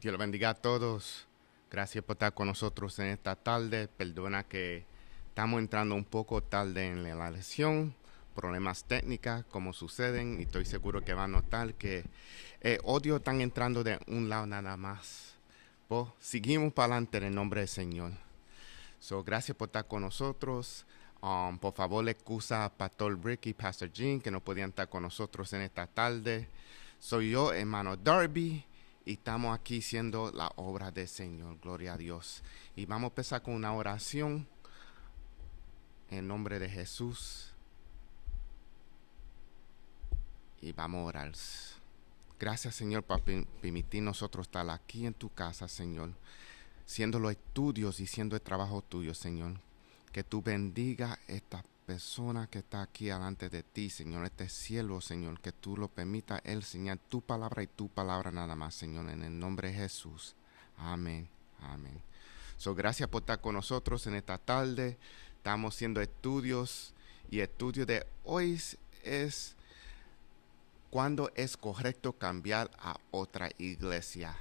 Dios lo bendiga a todos. Gracias por estar con nosotros en esta tarde. Perdona que estamos entrando un poco tarde en la lección. Problemas técnicos como suceden y estoy seguro que van a notar que odio están entrando de un lado nada más. Pues, seguimos para adelante en el nombre del Señor. Gracias por estar con nosotros. Por favor, le excusa a Pastor Ricky y Pastor Jean que no podían estar con nosotros en esta tarde. Soy yo, hermano Darby, y estamos aquí haciendo la obra del Señor. Gloria a Dios. Y vamos a empezar con una oración en nombre de Jesús. Y vamos a orar. Gracias, Señor, por permitir nosotros estar aquí en tu casa, Señor, siendo los estudios y siendo el trabajo tuyo, Señor. Que tú bendiga esta persona que está aquí delante de ti, Señor, este cielo, Señor, que tú lo permitas, Él, Señor, tu palabra y tu palabra nada más, Señor, en el nombre de Jesús. Amén, amén. Gracias por estar con nosotros en esta tarde. Estamos haciendo estudios y el estudio de hoy es ¿cuándo es correcto cambiar a otra iglesia?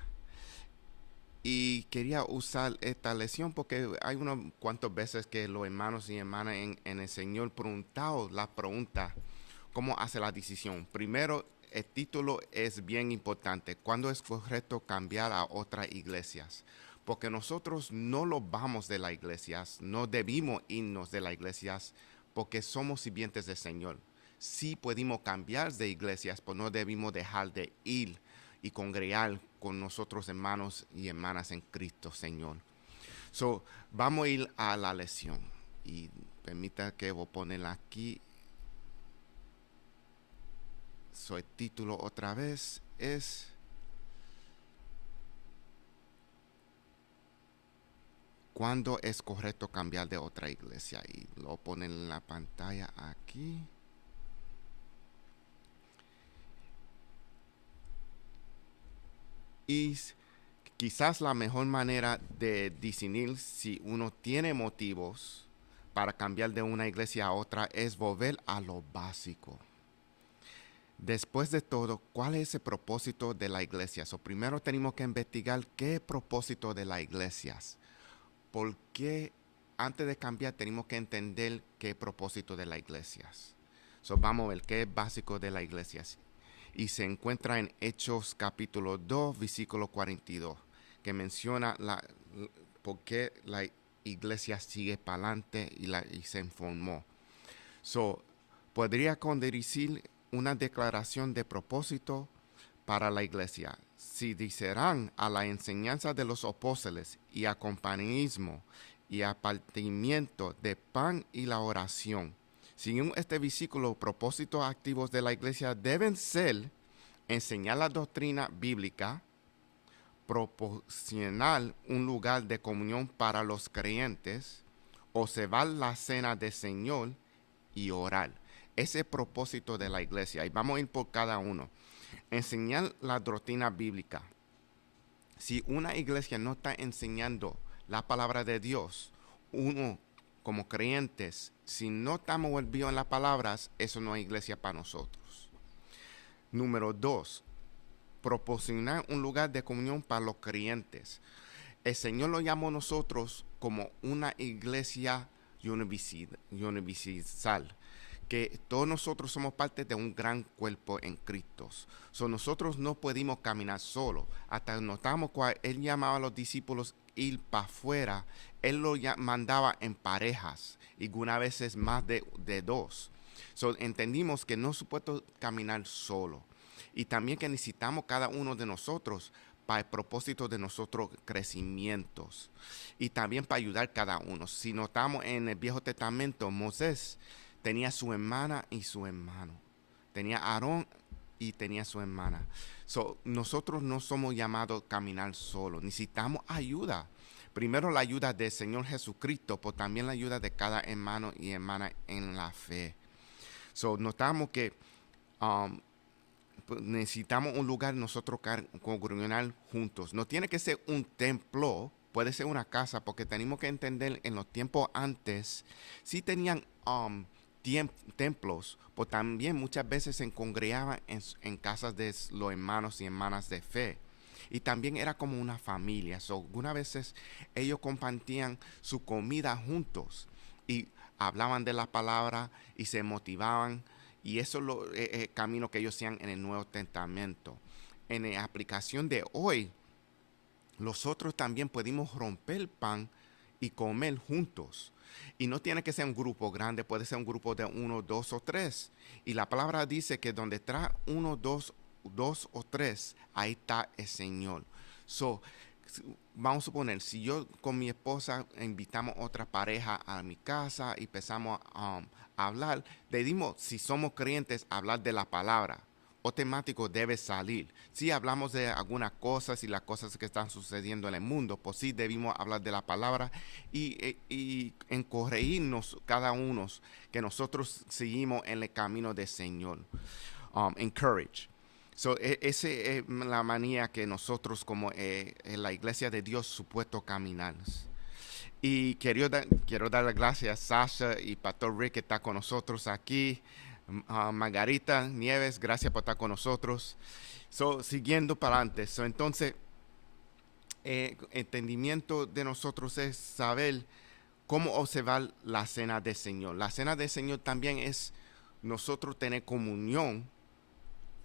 Y quería usar esta lección porque hay unas cuantas veces que los hermanos y hermanas en el Señor preguntado la pregunta, ¿cómo hace la decisión? Primero, el título es bien importante. ¿Cuándo es correcto cambiar a otras iglesias? Porque nosotros no lo vamos de las iglesias, no debimos irnos de las iglesias porque somos sirvientes del Señor. Sí podemos cambiar de iglesias, pero no debimos dejar de ir y congregar con nosotros hermanos y hermanas en Cristo, Señor. Vamos a ir a la lección. Y permita que voy a ponerla aquí. El título otra vez es ¿cuándo es correcto cambiar de otra iglesia? Y lo ponen en la pantalla aquí. Y quizás la mejor manera de discernir si uno tiene motivos para cambiar de una iglesia a otra es volver a lo básico. Después de todo, ¿cuál es el propósito de la iglesia? Primero tenemos que investigar qué es el propósito de las iglesias. ¿Por qué antes de cambiar tenemos que entender qué es el propósito de las iglesias? Vamos a ver qué es básico de las iglesias. Y se encuentra en Hechos capítulo 2, versículo 42, que menciona por qué la iglesia sigue para adelante y se informó. Podría decir una declaración de propósito para la iglesia. Si dicerán a la enseñanza de los apóstoles y a compañerismo y a partimiento de pan y la oración. Según este versículo, propósitos activos de la iglesia deben ser enseñar la doctrina bíblica, proporcionar un lugar de comunión para los creyentes, observar la cena del Señor y orar. Ese es el propósito de la iglesia. Y vamos a ir por cada uno. Enseñar la doctrina bíblica. Si una iglesia no está enseñando la palabra de Dios, uno como creyentes, si no estamos volvidos en las palabras, eso no es iglesia para nosotros. Número 2, proporcionar un lugar de comunión para los creyentes. El Señor lo llamó a nosotros como una iglesia universal, que todos nosotros somos parte de un gran cuerpo en Cristo. Nosotros no podemos caminar solos. Hasta notamos cuando Él llamaba a los discípulos ir para afuera, Él lo mandaba en parejas y algunas veces más de dos. Entendimos que no es supuesto caminar solo. Y también que necesitamos cada uno de nosotros para el propósito de nuestros crecimientos. Y también para ayudar cada uno. Si notamos en el Viejo Testamento, Moisés tenía su hermana y su hermano. Tenía a Aarón y tenía su hermana. Nosotros no somos llamados a caminar solos. Necesitamos ayuda. Primero la ayuda del Señor Jesucristo, pero también la ayuda de cada hermano y hermana en la fe. Notamos que necesitamos un lugar nosotros congregar juntos. No tiene que ser un templo, puede ser una casa, porque tenemos que entender en los tiempos antes, sí tenían templos, pero también muchas veces se congregaban en casas de los hermanos y hermanas de fe. y también era como una familia. So, algunas veces ellos compartían su comida juntos y hablaban de la palabra y se motivaban, y eso es el camino que ellos hacían en el Nuevo Testamento. En la aplicación de hoy, nosotros también podemos romper el pan y comer juntos. Y no tiene que ser un grupo grande, puede ser un grupo de uno, dos o tres. Y la palabra dice que donde está uno, dos o tres, ahí está el Señor. So, vamos a suponer, si yo con mi esposa invitamos otra pareja a mi casa y empezamos a hablar, le dimos, si somos creyentes, hablar de la palabra. Automático debe salir. Si hablamos de algunas cosas y las cosas que están sucediendo en el mundo, pues sí debimos hablar de la palabra y en corregirnos cada uno que nosotros seguimos en el camino del Señor. Encourage. So, esa es la manera que nosotros como en la iglesia de Dios supuesto caminar. Y quiero dar las gracias a Sasha y Pastor Rick que está con nosotros aquí. Margarita Nieves, gracias por estar con nosotros. So, siguiendo para adelante. So, entonces, entendimiento de nosotros es saber cómo observar la cena del Señor. La cena del Señor también es nosotros tener comunión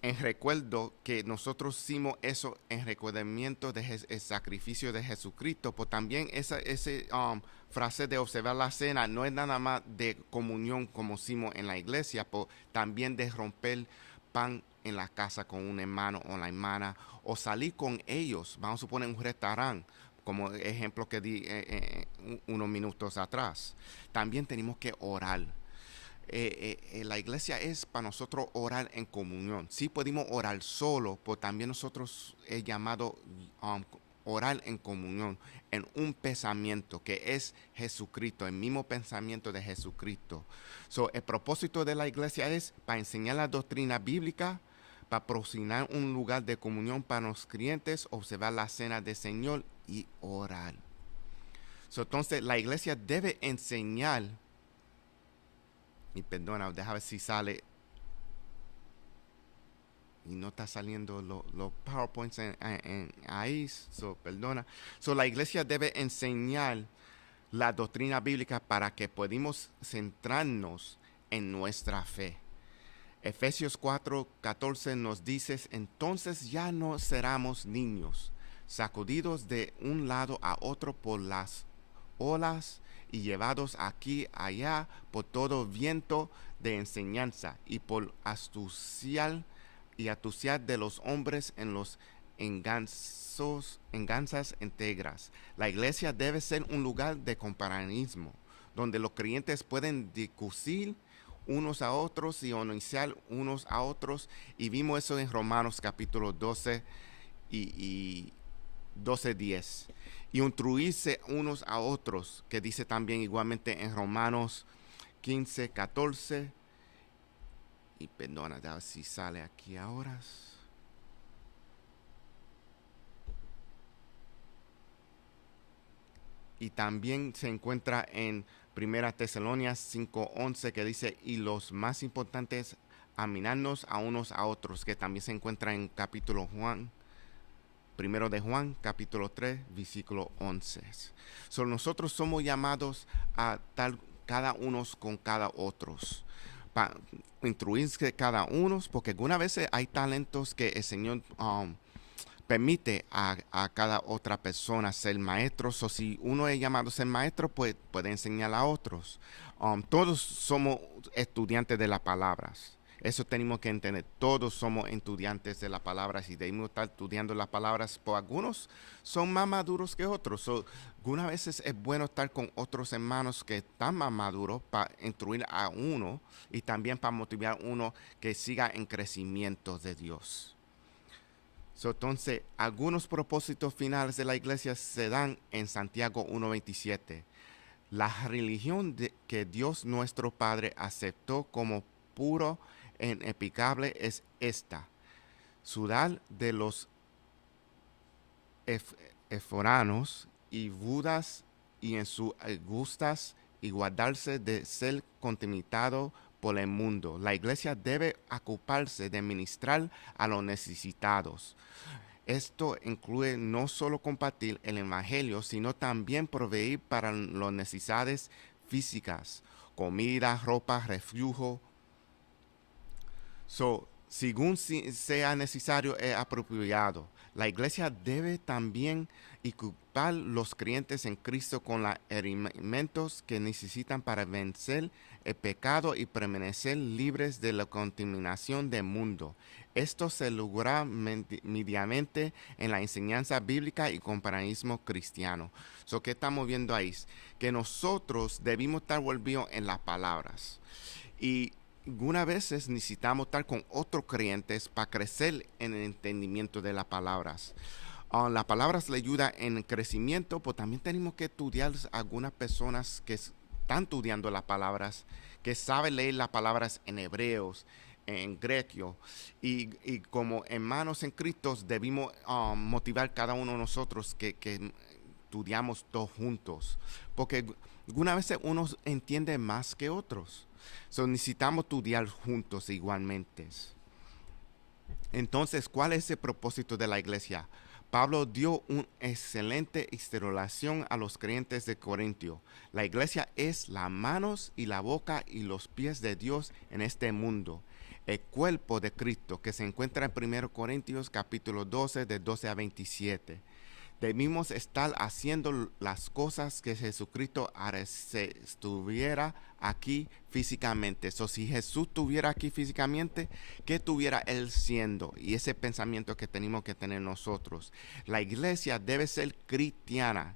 en recuerdo que nosotros hicimos eso en recordamiento del sacrificio de Jesucristo. Pues también esa frase de observar la cena no es nada más de comunión como hicimos en la iglesia, pues también de romper pan en la casa con un hermano o la hermana, o salir con ellos. Vamos a suponer un restaurante, como ejemplo que di unos minutos atrás. También tenemos que orar. La iglesia es para nosotros orar en comunión. Sí podemos orar solo, pero también nosotros es llamado orar en comunión, en un pensamiento que es Jesucristo, el mismo pensamiento de Jesucristo. So, el propósito de la iglesia es para enseñar la doctrina bíblica, para proporcionar un lugar de comunión para los creyentes, observar la cena del Señor y orar. So, entonces la iglesia debe enseñar. Y perdona, déjame ver si sale. Y no está saliendo los PowerPoints ahí. So, perdona. So, la iglesia debe enseñar la doctrina bíblica para que podamos centrarnos en nuestra fe. Efesios 4:14 nos dice, entonces ya no seremos niños, sacudidos de un lado a otro por las olas y llevados aquí allá por todo viento de enseñanza y por astucia de los hombres en los engañosas integras. La iglesia debe ser un lugar de compañerismo, donde los creyentes pueden discutir unos a otros y anunciar unos a otros. Y vimos eso en Romanos capítulo 12 y 12:10. Y instruirse unos a otros, que dice también igualmente en Romanos 15:14. Y perdona, a ver si sale aquí ahora. Y también se encuentra en 1 Tesalonias 5:11, que dice, y los más importantes, aminarnos a unos a otros, que también se encuentra en capítulo Juan. Primero de Juan, capítulo 3, versículo 11. So, nosotros somos llamados a tal cada uno con cada otros, para instruirse cada uno, porque algunas veces hay talentos que el Señor permite a cada otra persona ser maestros, o si uno es llamado a ser maestro, pues puede enseñar a otros. Todos somos estudiantes de las palabras. Eso tenemos que entender. Todos somos estudiantes de las palabras y debemos estar estudiando las palabras. Por algunos son más maduros que otros. So, algunas veces es bueno estar con otros hermanos que están más maduros para instruir a uno y también para motivar a uno que siga en crecimiento de Dios. So, entonces, algunos propósitos finales de la iglesia se dan en Santiago 1:27. La religión que Dios nuestro Padre aceptó como puro e inexplicable es esta: sudar de los eforanos y budas y en sus gustas y guardarse de ser contaminado por el mundo. La iglesia debe ocuparse de ministrar a los necesitados. Esto incluye no solo compartir el Evangelio, sino también proveer para las necesidades físicas, comida, ropa, refugio. Según sea necesario es apropiado. La iglesia debe también equipar los creyentes en Cristo con los elementos que necesitan para vencer el pecado y permanecer libres de la contaminación del mundo. Esto se logra mediante en la enseñanza bíblica y compañerismo cristiano. ¿Qué estamos viendo ahí? Que nosotros debimos estar volviendo en las palabras. Y algunas veces necesitamos estar con otros creyentes para crecer en el entendimiento de las palabras. Las palabras le ayudan en el crecimiento, pero también tenemos que estudiar algunas personas que están estudiando las palabras, que saben leer las palabras en hebreos, en greco, y como hermanos en Cristo debimos motivar cada uno de nosotros que estudiamos todos juntos, porque algunas veces unos entiende más que otros. Necesitamos estudiar juntos igualmente. Entonces, ¿cuál es el propósito de la iglesia? Pablo dio una excelente instalación a los creyentes de Corintio. La iglesia es las manos y la boca y los pies de Dios en este mundo. El cuerpo de Cristo que se encuentra en 1 Corintios capítulo 12 de 12 a 27. Debimos estar haciendo las cosas que Jesucristo estuviera aquí físicamente. Si Jesús estuviera aquí físicamente, ¿qué estuviera Él siendo? Y ese pensamiento que tenemos que tener nosotros. La iglesia debe ser cristiana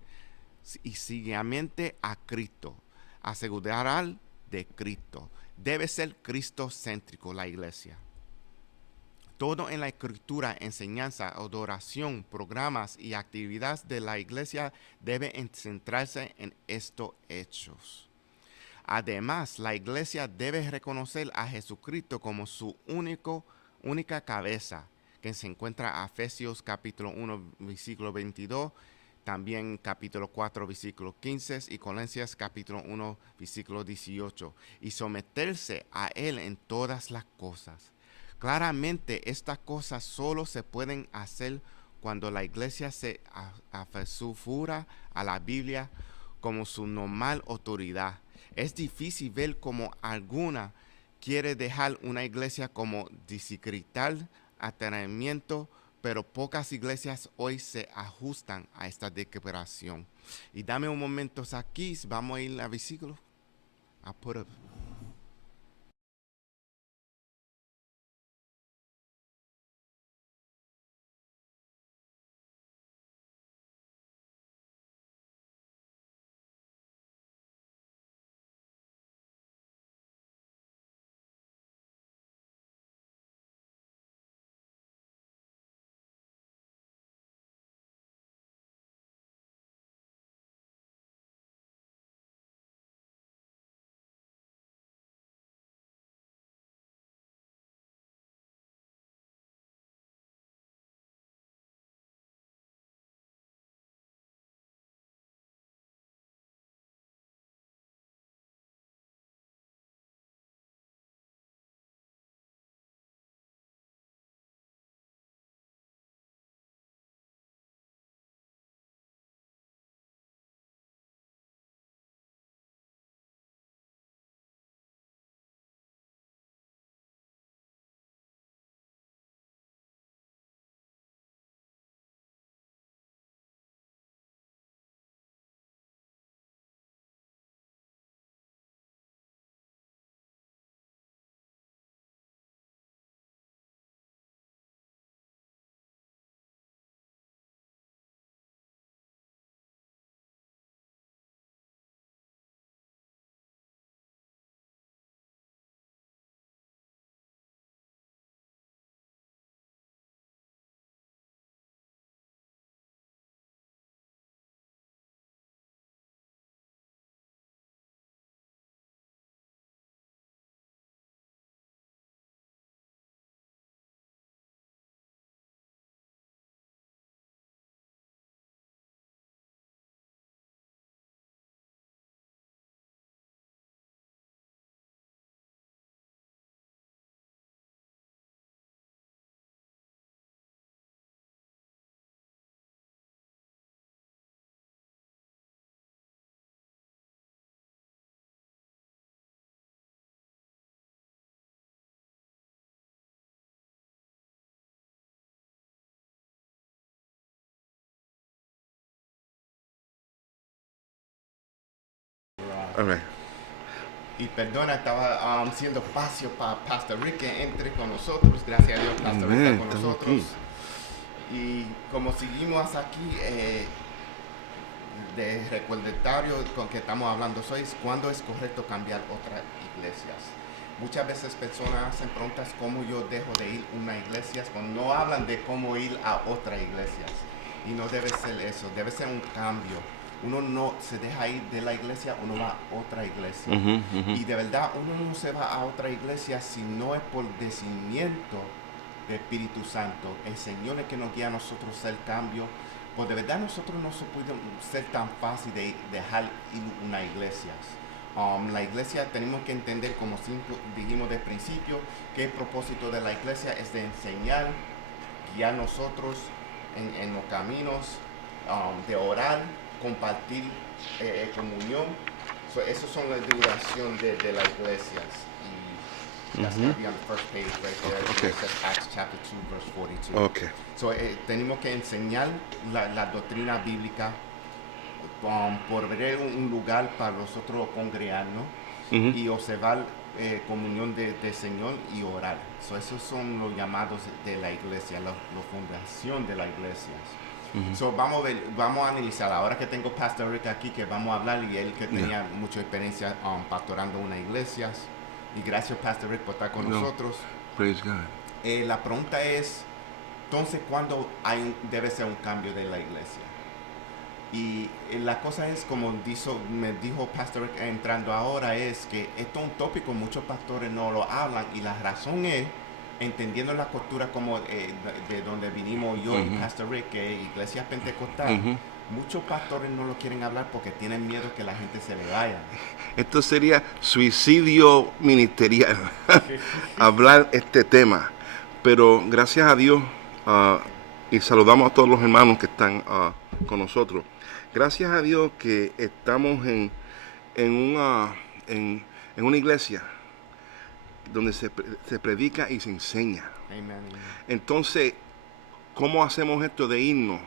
y siguiente a Cristo. Asegurar de Cristo. Debe ser cristocéntrico la iglesia. Todo en la escritura, enseñanza, adoración, programas y actividades de la iglesia debe centrarse en estos hechos. Además, la iglesia debe reconocer a Jesucristo como su única cabeza, que se encuentra en Efesios capítulo 1, versículo 22, también capítulo 4, versículo 15 y Colosenses capítulo 1, versículo 18, y someterse a Él en todas las cosas. Claramente estas cosas solo se pueden hacer cuando la iglesia se afesura a la Biblia como su normal autoridad. Es difícil ver cómo alguna quiere dejar una iglesia como discretar atenimiento, pero pocas iglesias hoy se ajustan a esta declaración. Y dame un momento aquí, vamos a ir al versículo. A put up. Amén. Y perdona, estaba haciendo espacio para Pastor Rick que entre con nosotros. Gracias a Dios, Pastor Rick está con Estamos nosotros. aquí. Y como seguimos aquí, de recordatorio con que estamos hablando hoy, es cuándo es correcto cambiar otras iglesias. Muchas veces personas hacen preguntas cómo yo dejo de ir a una iglesia, cuando no hablan de cómo ir a otras iglesias. Y no debe ser eso, debe ser un cambio. Uno no se deja ir de la iglesia, uno va a otra iglesia. Y de verdad, uno no se va a otra iglesia si no es por decidimiento del Espíritu Santo. El Señor es que nos guía a nosotros a hacer cambio. Pues de verdad nosotros no se puede ser tan fácil de dejar ir una iglesia. La iglesia tenemos que entender, como dijimos de principio, que el propósito de la iglesia es de enseñar, guiar a nosotros en los caminos, de orar, compartir comunión. Esas son las duración de las iglesias. Y that's going to be on the first page right there. Okay. It says Acts chapter 2, verse 42. Okay. So, tenemos que enseñar la doctrina bíblica, por ver un lugar para nosotros congregarnos y observar comunión de Señor y orar. So, esos son los llamados de la iglesia, la fundación de la iglesia. So, vamos a analizar. Ahora que tengo Pastor Rick aquí, que vamos a hablar, y él que tenía mucha experiencia pastorando una iglesia. Y gracias, Pastor Rick, por estar con nosotros. Praise God. La pregunta es, entonces, ¿cuándo debe ser un cambio de la iglesia? Y la cosa es, como me dijo Pastor Rick entrando ahora, es que esto es un tópico, muchos pastores no lo hablan, y la razón es, entendiendo la cultura como de donde vinimos yo y Pastor Rick, que es iglesia pentecostal, muchos pastores no lo quieren hablar porque tienen miedo que la gente se le vaya. Esto sería suicidio ministerial, hablar este tema. Pero gracias a Dios, y saludamos a todos los hermanos que están con nosotros. Gracias a Dios que estamos en una iglesia donde se predica y se enseña. Amen. Entonces, ¿cómo hacemos esto de irnos?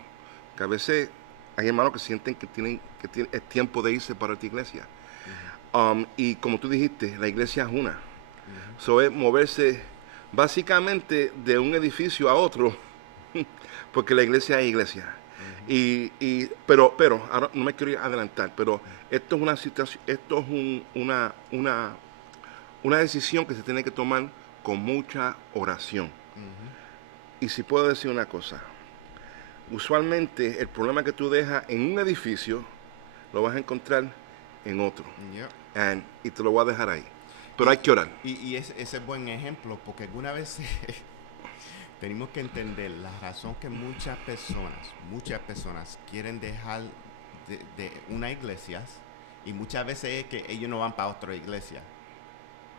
Que a veces hay hermanos que sienten que es tiempo de irse para esta iglesia. Y como tú dijiste, la iglesia es una. So es moverse básicamente de un edificio a otro, porque la iglesia es iglesia. Pero ahora no me quiero adelantar, pero esto es una situación, esto es una decisión que se tiene que tomar con mucha oración. Y si puedo decir una cosa, usualmente el problema que tú dejas en un edificio lo vas a encontrar en otro. Y te lo voy a dejar ahí. Pero hay que orar. Y ese es buen ejemplo, porque alguna vez tenemos que entender la razón que muchas personas quieren dejar de una iglesia, y muchas veces es que ellos no van para otra iglesia.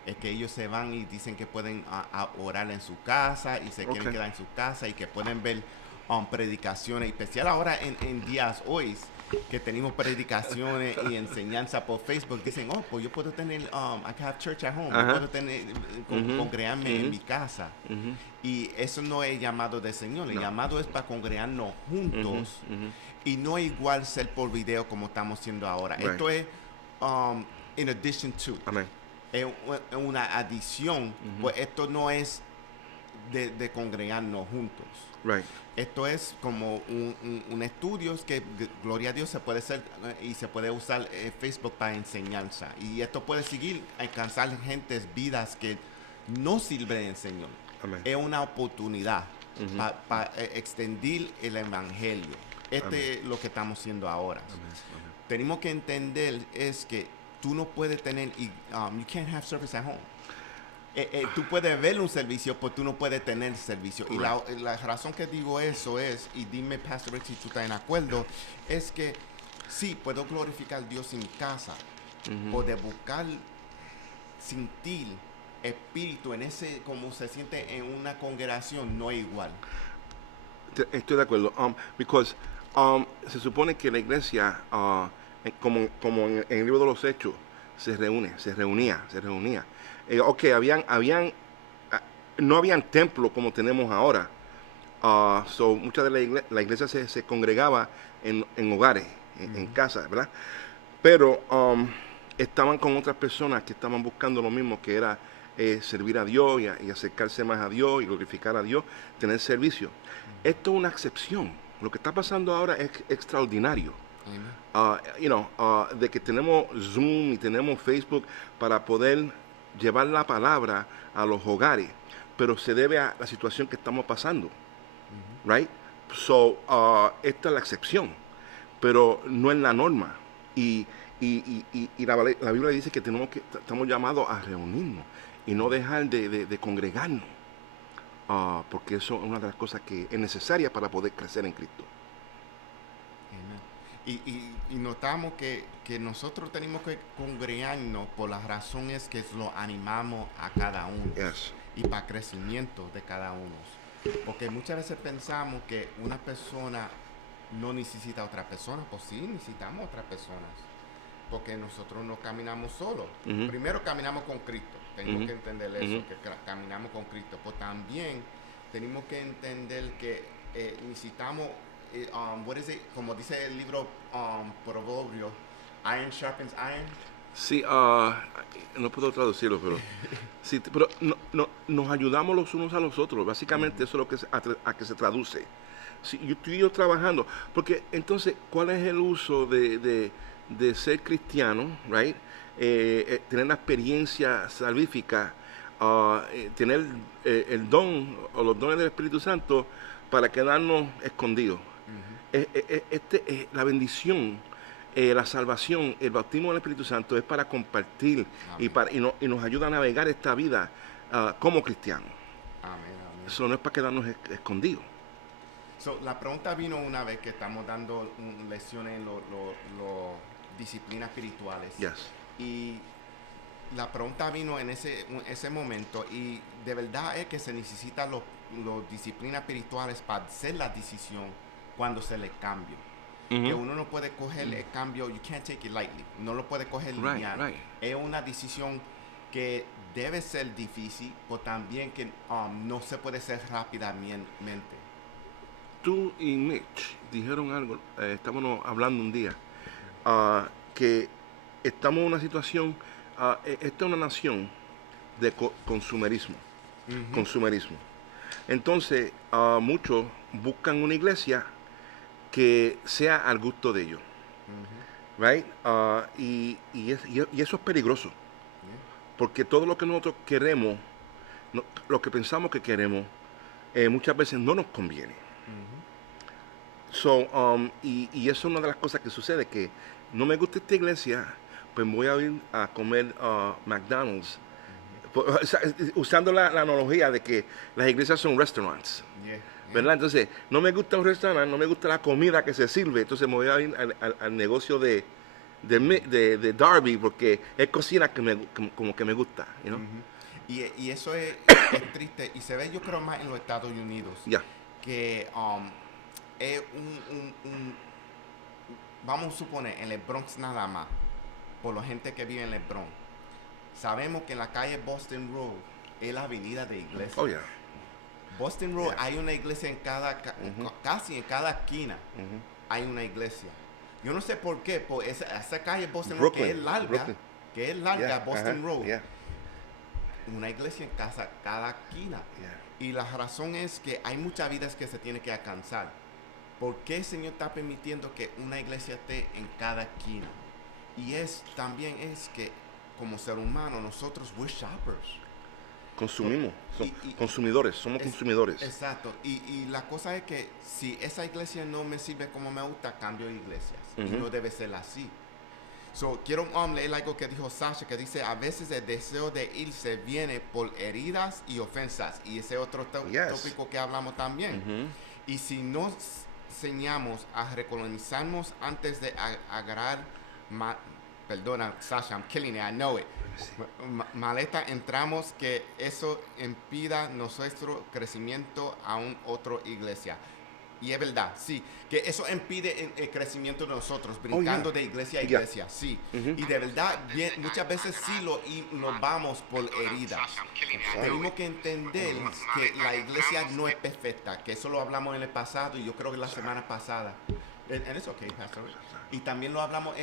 Es que ellos se van y dicen que pueden orar en su casa y se quieren quedar en su casa, y que pueden ver predicaciones, especial ahora en días hoy, que tenemos predicaciones y enseñanza por Facebook. Dicen, pues yo puedo tener, I can have church at home, yo puedo tener, congregarme en mi casa. Y eso no es llamado del Señor, el llamado es para congregarnos juntos, y no igual ser por video como estamos haciendo ahora. Right. Esto es in addition to. Amén. Es una adición, pues esto no es de congregarnos juntos. Right. Esto es como un estudio que, gloria a Dios, se puede hacer y se puede usar Facebook para enseñanza. Y esto puede seguir alcanzar gentes, vidas que no sirven al Señor. Amén. Es una oportunidad para extender el evangelio. Es lo que estamos haciendo ahora. Amén. Tenemos que entender es que tú no puedes tener, you can't have service at home. Tú puedes ver un servicio, pero tú no puedes tener servicio. Right. Y la razón que digo eso es, y dime, Pastor Rick, si tú estás en acuerdo, es que sí, puedo glorificar a Dios en mi casa, poder buscar, sentir espíritu en ese, como se siente en una congregación, no es igual. Estoy de acuerdo. Because se supone que la iglesia, como en el libro de los Hechos, se reunía. No habían templos como tenemos ahora. Muchas de la iglesia se congregaba en hogares, en casas, ¿verdad? Pero estaban con otras personas que estaban buscando lo mismo, que era servir a Dios y acercarse más a Dios y glorificar a Dios, tener servicio. Esto es una excepción. Lo que está pasando ahora es extraordinario. De que tenemos Zoom y tenemos Facebook para poder llevar la palabra a los hogares, pero se debe a la situación que estamos pasando, right? So, esta es la excepción, pero no es la norma. Y la Biblia dice que estamos llamados a reunirnos y no dejar de congregarnos, porque eso es una de las cosas que es necesaria para poder crecer en Cristo. Y notamos que nosotros tenemos que congregarnos por las razones que lo animamos a cada uno. Yes. Y para crecimiento de cada uno. Porque muchas veces pensamos que una persona no necesita a otra persona. Pues sí, necesitamos otras personas. Porque nosotros no caminamos solos. Primero caminamos con Cristo. Tenemos que entender eso, que caminamos con Cristo. Pues también tenemos que entender que necesitamos... como dice el libro Proverbio, iron sharpens iron. Sí, no puedo traducirlo, pero sí, pero nos ayudamos los unos a los otros. Básicamente eso es lo que a que se traduce. Si tú y yo trabajando, porque entonces, ¿cuál es el uso de ser cristiano, right? Tener la experiencia salvífica, tener el don o los dones del Espíritu Santo para quedarnos escondidos. La bendición, la salvación, el bautismo del Espíritu Santo es para compartir y nos ayuda a navegar esta vida como cristianos. Eso no es para quedarnos escondidos. So, la pregunta vino una vez que estamos dando lecciones en las disciplinas espirituales. Yes. Y la pregunta vino en ese momento, y de verdad es que se necesitan los disciplinas espirituales para hacer la decisión cuando se le cambia. Que uno no puede coger el cambio, you can't take it lightly, no lo puede coger lineal. Right. Es una decisión que debe ser difícil, pero también que no se puede hacer rápidamente. Tú y Mitch dijeron algo, estábamos hablando un día, que estamos en una situación, esta es una nación de consumerismo. Entonces, muchos buscan una iglesia que sea al gusto de ellos, right? Y eso es peligroso, porque todo lo que nosotros queremos, lo que pensamos que queremos, muchas veces no nos conviene. So, y eso es una de las cosas que sucede, que no me gusta esta iglesia, pues voy a ir a comer McDonald's. Usando la analogía de que las iglesias son restaurants, ¿verdad? Entonces, no me gusta un restaurante, no me gusta la comida que se sirve, entonces me voy a ir al negocio de Darby, porque es cocina como que me gusta, you know? Y eso es triste, y se ve, yo creo, más en los Estados Unidos, que es vamos a suponer, en el Bronx nada más, por la gente que vive en el Bronx. Sabemos que en la calle Boston Road es la avenida de iglesia. Oh, yeah. Boston Road hay una iglesia en casi en cada esquina hay una iglesia. Yo no sé por qué, por esa calle Boston Road, que es larga, Boston Road. Una iglesia en cada esquina. Y la razón es que hay muchas vidas que se tienen que alcanzar. ¿Por qué el Señor está permitiendo que una iglesia esté en cada esquina? Y también es que como ser humano, nosotros, we're shoppers. Consumimos, consumidores, somos consumidores. Exacto. Y la cosa es que si esa iglesia no me sirve como me gusta, cambio de iglesias. Y no debe ser así. Quiero leer algo que dijo Sasha, que dice, a veces el deseo de irse viene por heridas y ofensas. Y ese otro tópico que hablamos también. Y si no enseñamos a reconocernos antes de agarrar perdona, Sasha, I'm killing it, I know it. Maleta, entramos que eso impida nuestro crecimiento a otra iglesia. Y es verdad, sí, que eso impide el crecimiento de nosotros, brincando de iglesia a iglesia, sí. Y de verdad, muchas veces sí nos vamos por heridas. Tenemos que entender que la iglesia no es perfecta, que eso lo hablamos en el pasado y yo creo que la semana pasada. And it's okay, Pastor. Y también lo hablamos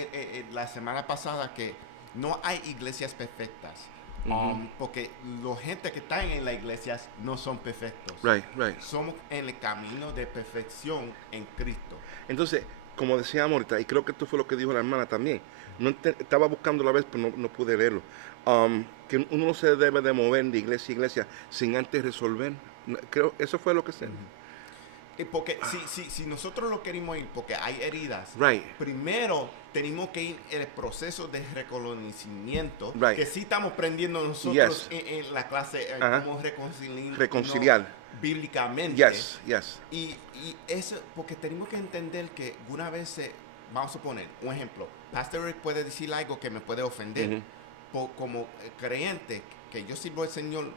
la semana pasada, que no hay iglesias perfectas. Ujú. Porque la gente que está en las iglesias no son perfectos. Right, right. Somos en el camino de perfección en Cristo. Entonces, como decíamos ahorita, y creo que esto fue lo que dijo la hermana también, estaba buscando la vez, pero no pude leerlo, que uno no se debe de mover de iglesia a iglesia sin antes resolver. Creo, eso fue lo que se... Porque si nosotros lo queremos ir, porque hay heridas, Right. primero tenemos que ir en el proceso de reconocimiento, Right. que sí estamos aprendiendo Yes. nosotros en la clase, Ajá. cómo Reconciliar. bíblicamente. Yes, yes. Y eso, porque tenemos que entender que una vez, vamos a poner un ejemplo, Pastor Rick puede decir algo que me puede ofender. Ujú. Como creyente, que yo sirvo al Señor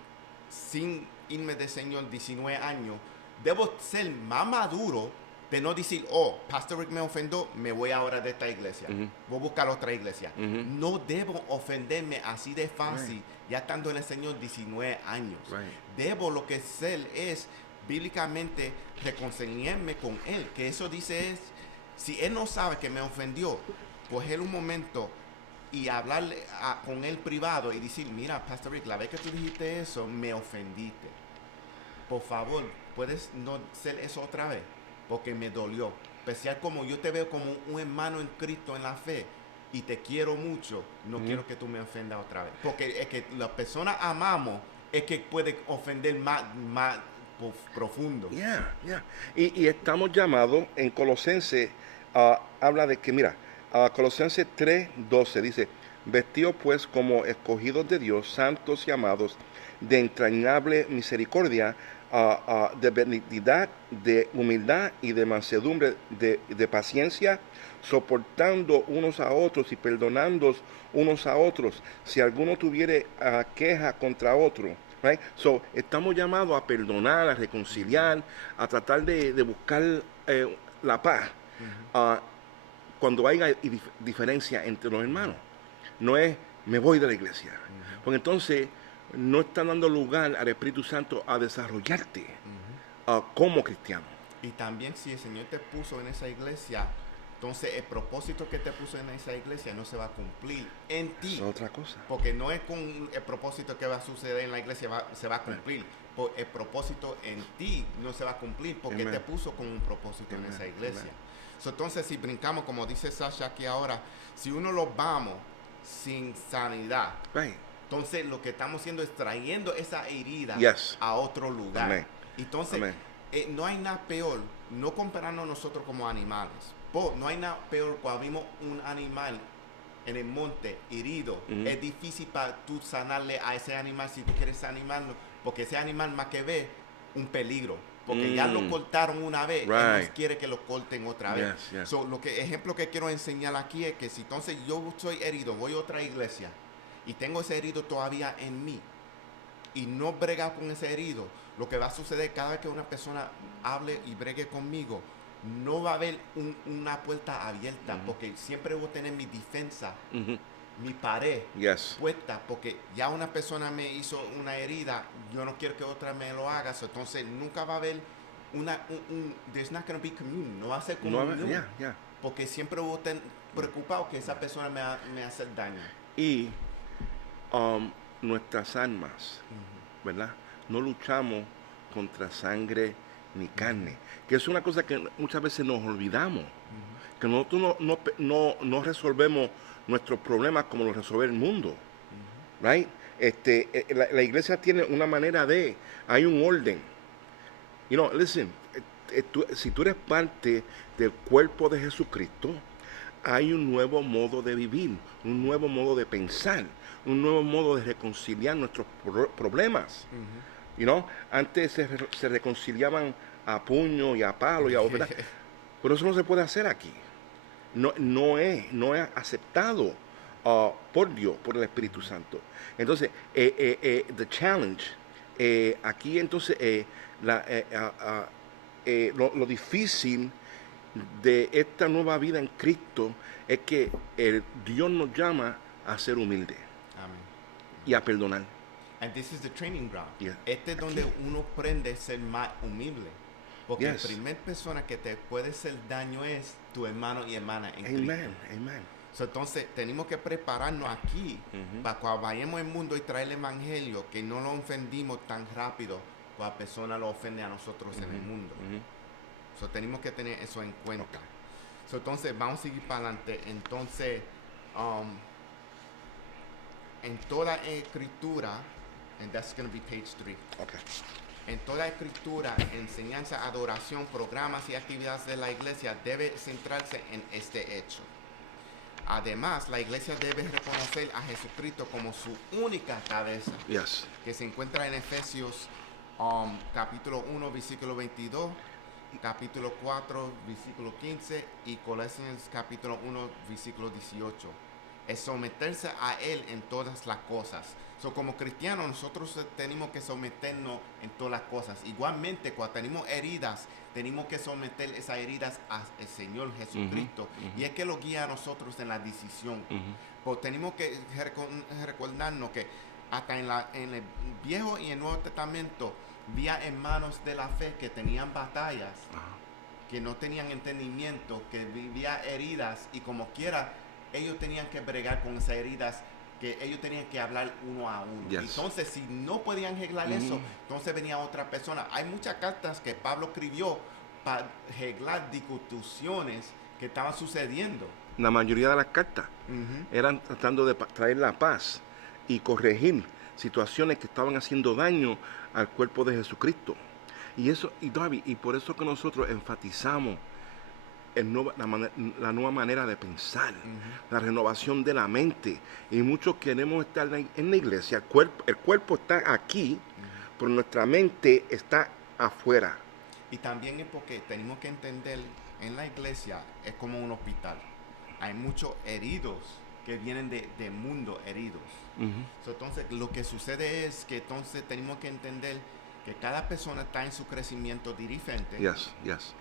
sin irme del Señor 19 años, debo ser más maduro de no decir, oh, Pastor Rick me ofendió, me voy ahora de esta iglesia. Ujú. Voy a buscar otra iglesia. Ujú. No debo ofenderme así de fácil, Right. ya estando en el Señor 19 años. Right. Debo lo que ser es bíblicamente reconciliarme con Él. Que eso dice es, si Él no sabe que me ofendió, coger un momento y hablarle con Él privado y decir, mira, Pastor Rick, la vez que tú dijiste eso, me ofendiste. Por favor, puedes no hacer eso otra vez, porque me dolió. Especial como yo te veo como un hermano en Cristo en la fe y te quiero mucho, no quiero que tú me ofendas otra vez. Porque es que las personas amamos, es que puede ofender más profundo. Yeah, yeah. Y estamos llamados en Colosenses, habla de que, mira, Colosenses 3:12 dice, vestidos pues como escogidos de Dios, santos y amados, de entrañable misericordia, de benignidad, de humildad y de mansedumbre, de paciencia, soportando unos a otros y perdonando unos a otros, si alguno tuviere queja contra otro. Right? So, estamos llamados a perdonar, a reconciliar, a tratar de buscar la paz cuando haya diferencia entre los hermanos. No es me voy de la iglesia, porque entonces no está dando lugar al Espíritu Santo a desarrollarte como cristiano. Y también si el Señor te puso en esa iglesia, entonces el propósito que te puso en esa iglesia no se va a cumplir en ti. Es otra cosa. Porque no es con el propósito que va a suceder en la iglesia se va a cumplir. El propósito en ti no se va a cumplir porque Amen. te puso con un propósito Amen. en esa iglesia. Amen. So, entonces si brincamos, como dice Sasha aquí ahora, si uno lo vamos sin sanidad, Right. entonces lo que estamos haciendo es trayendo esa herida Yes. a otro lugar. Amen. Entonces, Amen. no hay nada peor, no compararnos nosotros como animales. No hay nada peor cuando vimos un animal en el monte herido. Ujú. Es difícil para tú sanarle a ese animal si tú quieres animarlo, porque ese animal más que ve un peligro. Porque ya lo cortaron una vez, él Right. no quiere que lo corten otra vez. Yes, yes. So, ejemplo que quiero enseñar aquí es que si entonces yo estoy herido, voy a otra iglesia y tengo ese herido todavía en mí y no brega con ese herido, lo que va a suceder cada vez que una persona hable y bregue conmigo, no va a haber una puerta abierta, porque siempre voy a tener mi defensa, Ujú. mi pared Yes. puesta, porque ya una persona me hizo una herida, yo no quiero que otra me lo haga, so, entonces nunca va a haber there's not going to be communion, no va a ser No, comunión, yeah, yeah. porque siempre voy a estar preocupado que esa persona me hace daño. Y nuestras almas, ¿verdad? No luchamos contra sangre ni carne, que es una cosa que muchas veces nos olvidamos, que nosotros no resolvemos nuestros problemas como lo resuelve el mundo, right? La iglesia tiene una manera hay un orden. You know, listen, si tú eres parte del cuerpo de Jesucristo, hay un nuevo modo de vivir, un nuevo modo de pensar, un nuevo modo de reconciliar nuestros problemas. You know, antes se reconciliaban a puño y a palo y a ¿verdad? Pero eso no se puede hacer aquí. No es aceptado por Dios, por el Espíritu Santo. Entonces, the challenge, aquí entonces, lo difícil de esta nueva vida en Cristo es que Dios nos llama a ser humildes Amén. y a perdonar. And this is the training ground. Yeah. Este es donde uno aprende a ser más humilde. Porque Yes. la primera persona que te puede hacer daño es tu hermano y hermana en Amen, Cristo. amen. So, entonces, tenemos que prepararnos aquí para cuando vayamos al mundo y traer el evangelio, que no lo ofendimos tan rápido, cuando la persona lo ofende a nosotros en el mundo. So, tenemos que tener eso en cuenta. So, entonces, vamos a seguir para adelante. Entonces, en toda escritura, and that's going to be page 3. Okay. En toda escritura, enseñanza, adoración, programas y actividades de la iglesia debe centrarse en este hecho. Además, la iglesia debe reconocer a Jesucristo como su única cabeza, Yes. que se encuentra en Efesios capítulo 1, versículo 22, capítulo 4, versículo 15 y Colosenses capítulo 1, versículo 18. Es someterse a Él en todas las cosas. So, como cristianos, nosotros tenemos que someternos en todas las cosas. Igualmente, cuando tenemos heridas, tenemos que someter esas heridas al Señor Jesucristo. Y es que lo guía a nosotros en la decisión. Pues tenemos que recordarnos que hasta en el Viejo y el Nuevo Testamento había hermanos de la fe que tenían batallas, que no tenían entendimiento, que vivían heridas y como quiera, ellos tenían que bregar con esas heridas, que ellos tenían que hablar uno a uno. Yes. Entonces, si no podían arreglar eso, entonces venía otra persona. Hay muchas cartas que Pablo escribió para arreglar discusiones que estaban sucediendo. La mayoría de las cartas eran tratando de traer la paz y corregir situaciones que estaban haciendo daño al cuerpo de Jesucristo. Y eso, y por eso que nosotros enfatizamos la nueva manera de pensar, la renovación de la mente. Y muchos queremos estar en la iglesia, el cuerpo está aquí, pero nuestra mente está afuera. Y también es porque tenemos que entender, en la iglesia es como un hospital. Hay muchos heridos que vienen de mundo heridos. So, entonces, lo que sucede es que entonces tenemos que entender que cada persona está en su crecimiento diferente. Yes.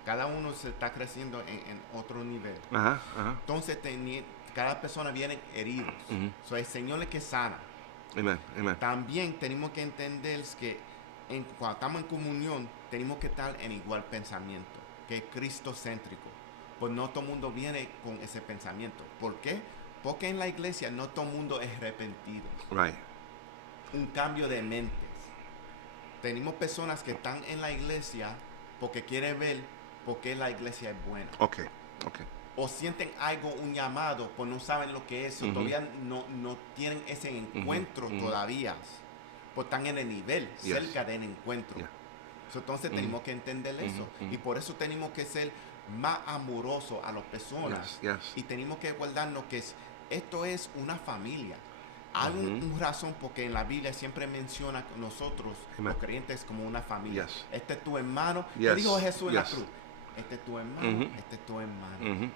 Cada uno se está creciendo en otro nivel. Entonces, cada persona viene heridos. So, el Señor es que sana. Amen. También tenemos que entender que cuando estamos en comunión, tenemos que estar en igual pensamiento, que es cristocéntrico. Pues no todo el mundo viene con ese pensamiento. ¿Por qué? Porque en la iglesia no todo el mundo es arrepentido. Right. Un cambio de mentes. Tenemos personas que están en la iglesia porque quieren ver por qué la iglesia es buena. Okay. O sienten algo, un llamado, pues no saben lo que es. Todavía no tienen ese encuentro todavía. Pues están en el nivel, cerca del encuentro. So, entonces tenemos que entender eso. Y por eso tenemos que ser más amorosos a las personas. Y tenemos que guardarnos que esto es una familia. Hay una razón porque en la Biblia siempre menciona a nosotros, los creyentes, como una familia. Este es tu hermano. ¿Qué dijo Jesús en la cruz? Este es tu hermano, este es tu hermano.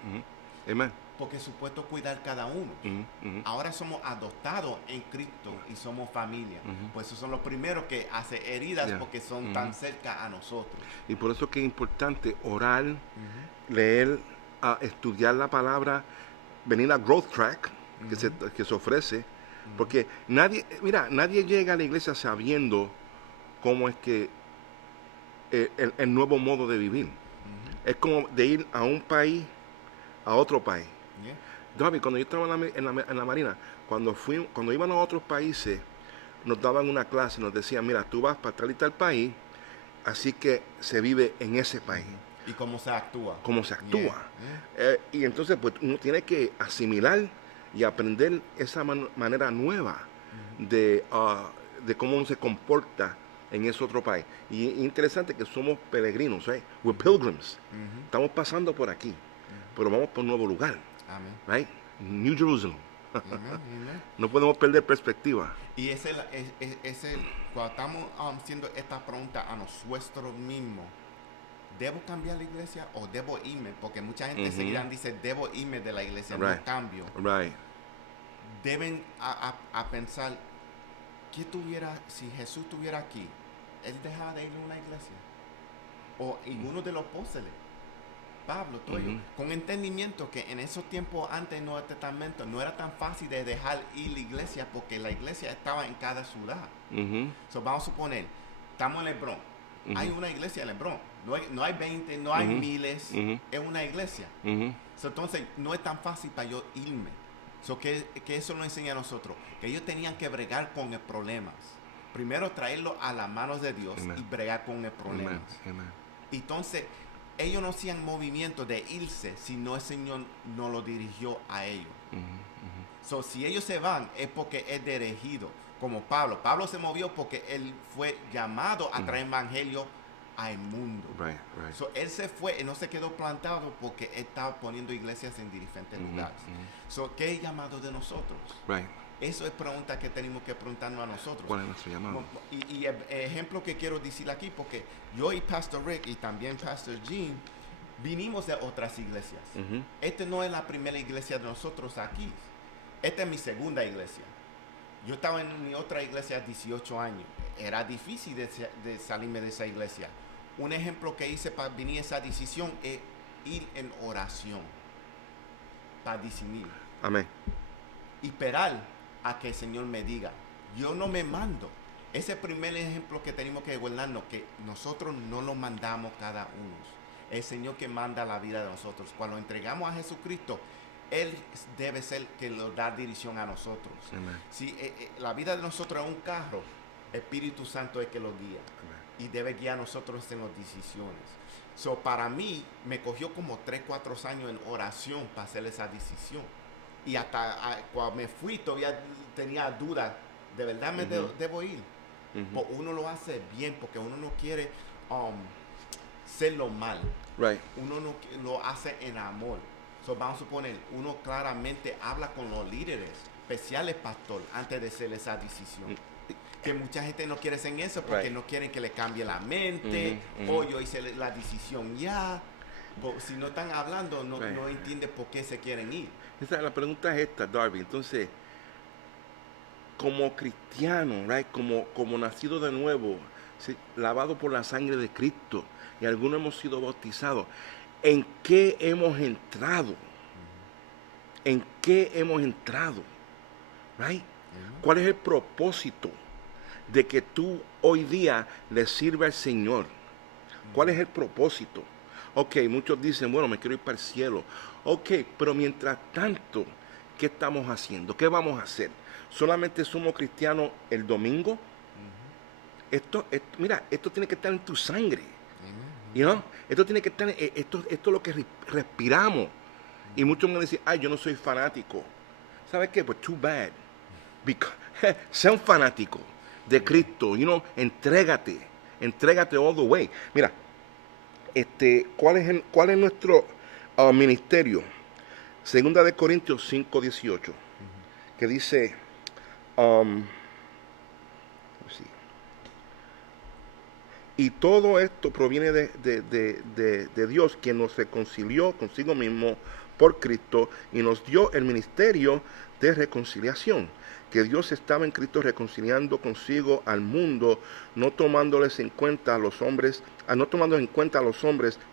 Amen. Porque es supuesto cuidar cada uno. Ahora somos adoptados en Cristo y somos familia. Pues esos son los primeros que hacen heridas porque son tan cerca a nosotros. Y por eso es que es importante orar, leer, estudiar la palabra, venir a Growth Track que se ofrece. Porque nadie llega a la iglesia sabiendo cómo es que el nuevo modo de vivir. Es como de ir a un país a otro país. David, cuando yo estaba en la Marina, cuando íbamos a otros países, nos daban una clase, nos decían, mira, tú vas para tal y tal país, así que se vive en ese país. ¿Y cómo se actúa? Cómo se actúa. Y entonces, pues, uno tiene que asimilar y aprender esa manera nueva de cómo uno se comporta en ese otro país. Y interesante que somos peregrinos, ¿eh? We're pilgrims. Estamos pasando por aquí, pero vamos por un nuevo lugar. Amén. Right? New Jerusalem. Amen. No podemos perder perspectiva. Y cuando estamos haciendo esta pregunta a nosotros mismos, ¿debo cambiar la iglesia o debo irme? Porque mucha gente seguida dice, debo irme de la iglesia, no cambio. Right. Deben a pensar, ¿qué tuviera, si Jesús estuviera aquí, él dejaba de ir a una iglesia? O ninguno de los apóstoles, Pablo, todo ello, con entendimiento que en esos tiempos antes del Nuevo Testamento no era tan fácil de dejar ir la iglesia porque la iglesia estaba en cada ciudad. So, vamos a suponer, estamos en Lebrón, hay una iglesia en Lebrón, no hay 20, no hay miles, es una iglesia. So, entonces no es tan fácil para yo irme. So, que eso nos enseña a nosotros, que ellos tenían que bregar con el problemas. Primero traerlo a las manos de Dios Amen. y bregar con el problema. Amen. Amen. Entonces, ellos no hacían movimiento de irse si no el Señor no lo dirigió a ellos. So, si ellos se van es porque es dirigido, como Pablo. Pablo se movió porque él fue llamado a traer evangelio al mundo. Right, right. So, él se fue, él no se quedó plantado porque él estaba poniendo iglesias en diferentes lugares. So, ¿qué es llamado de nosotros? Right. Eso es pregunta que tenemos que preguntarnos a nosotros. ¿Cuál es nuestro llamado? Y el ejemplo que quiero decir aquí, porque yo y Pastor Rick y también Pastor Gene vinimos de otras iglesias. Esta no es la primera iglesia de nosotros aquí. Esta es mi segunda iglesia. Yo estaba en mi otra iglesia 18 años. Era difícil de salirme de esa iglesia. Un ejemplo que hice para venir a esa decisión es ir en oración para discernir. Amén. Y esperar a que el Señor me diga. Yo no me mando. Ese es el primer ejemplo que tenemos que guardarnos, que nosotros no lo mandamos cada uno. El Señor que manda la vida de nosotros. Cuando entregamos a Jesucristo, Él debe ser que nos da dirección a nosotros. Amen. Si la vida de nosotros es un carro, el Espíritu Santo es que lo guía. Amen. Y debe guiar a nosotros en las decisiones. So, para mí, me cogió como 3-4 años en oración para hacer esa decisión. Y hasta cuando me fui, todavía tenía dudas. ¿De verdad me debo ir? Pues uno lo hace bien porque uno no quiere hacerlo mal. Right. Uno no lo hace en amor. So, vamos a suponer, uno claramente habla con los líderes, especiales pastor, antes de hacer esa decisión. Que mucha gente no quiere hacer eso porque Right. no quieren que le cambie la mente. O yo hice la decisión ya. Pues, si no están hablando, no entiende por qué se quieren ir. La pregunta es esta, Darby. Entonces, como cristiano, right, como nacido de nuevo, ¿sí?, lavado por la sangre de Cristo, y algunos hemos sido bautizados, ¿en qué hemos entrado? ¿En qué hemos entrado? Right? ¿Cuál es el propósito de que tú hoy día le sirvas al Señor? ¿Cuál es el propósito? Ok, muchos dicen, bueno, me quiero ir para el cielo. Ok, pero mientras tanto, ¿qué estamos haciendo? ¿Qué vamos a hacer? ¿Solamente somos cristianos el domingo? Mira, esto tiene que estar en tu sangre. You know? Esto tiene que estar, esto es lo que respiramos. Y muchos me dicen, ay, yo no soy fanático. ¿Sabes qué? Pues too bad. Sea un fanático de Cristo. You know, entrégate all the way. Mira, ¿cuál es nuestro ministerio? Segunda de Corintios 5:18, que dice, y todo esto proviene de Dios, quien nos reconcilió consigo mismo por Cristo y nos dio el ministerio de reconciliación. Que Dios estaba en Cristo reconciliando consigo al mundo, no tomando en cuenta a los hombres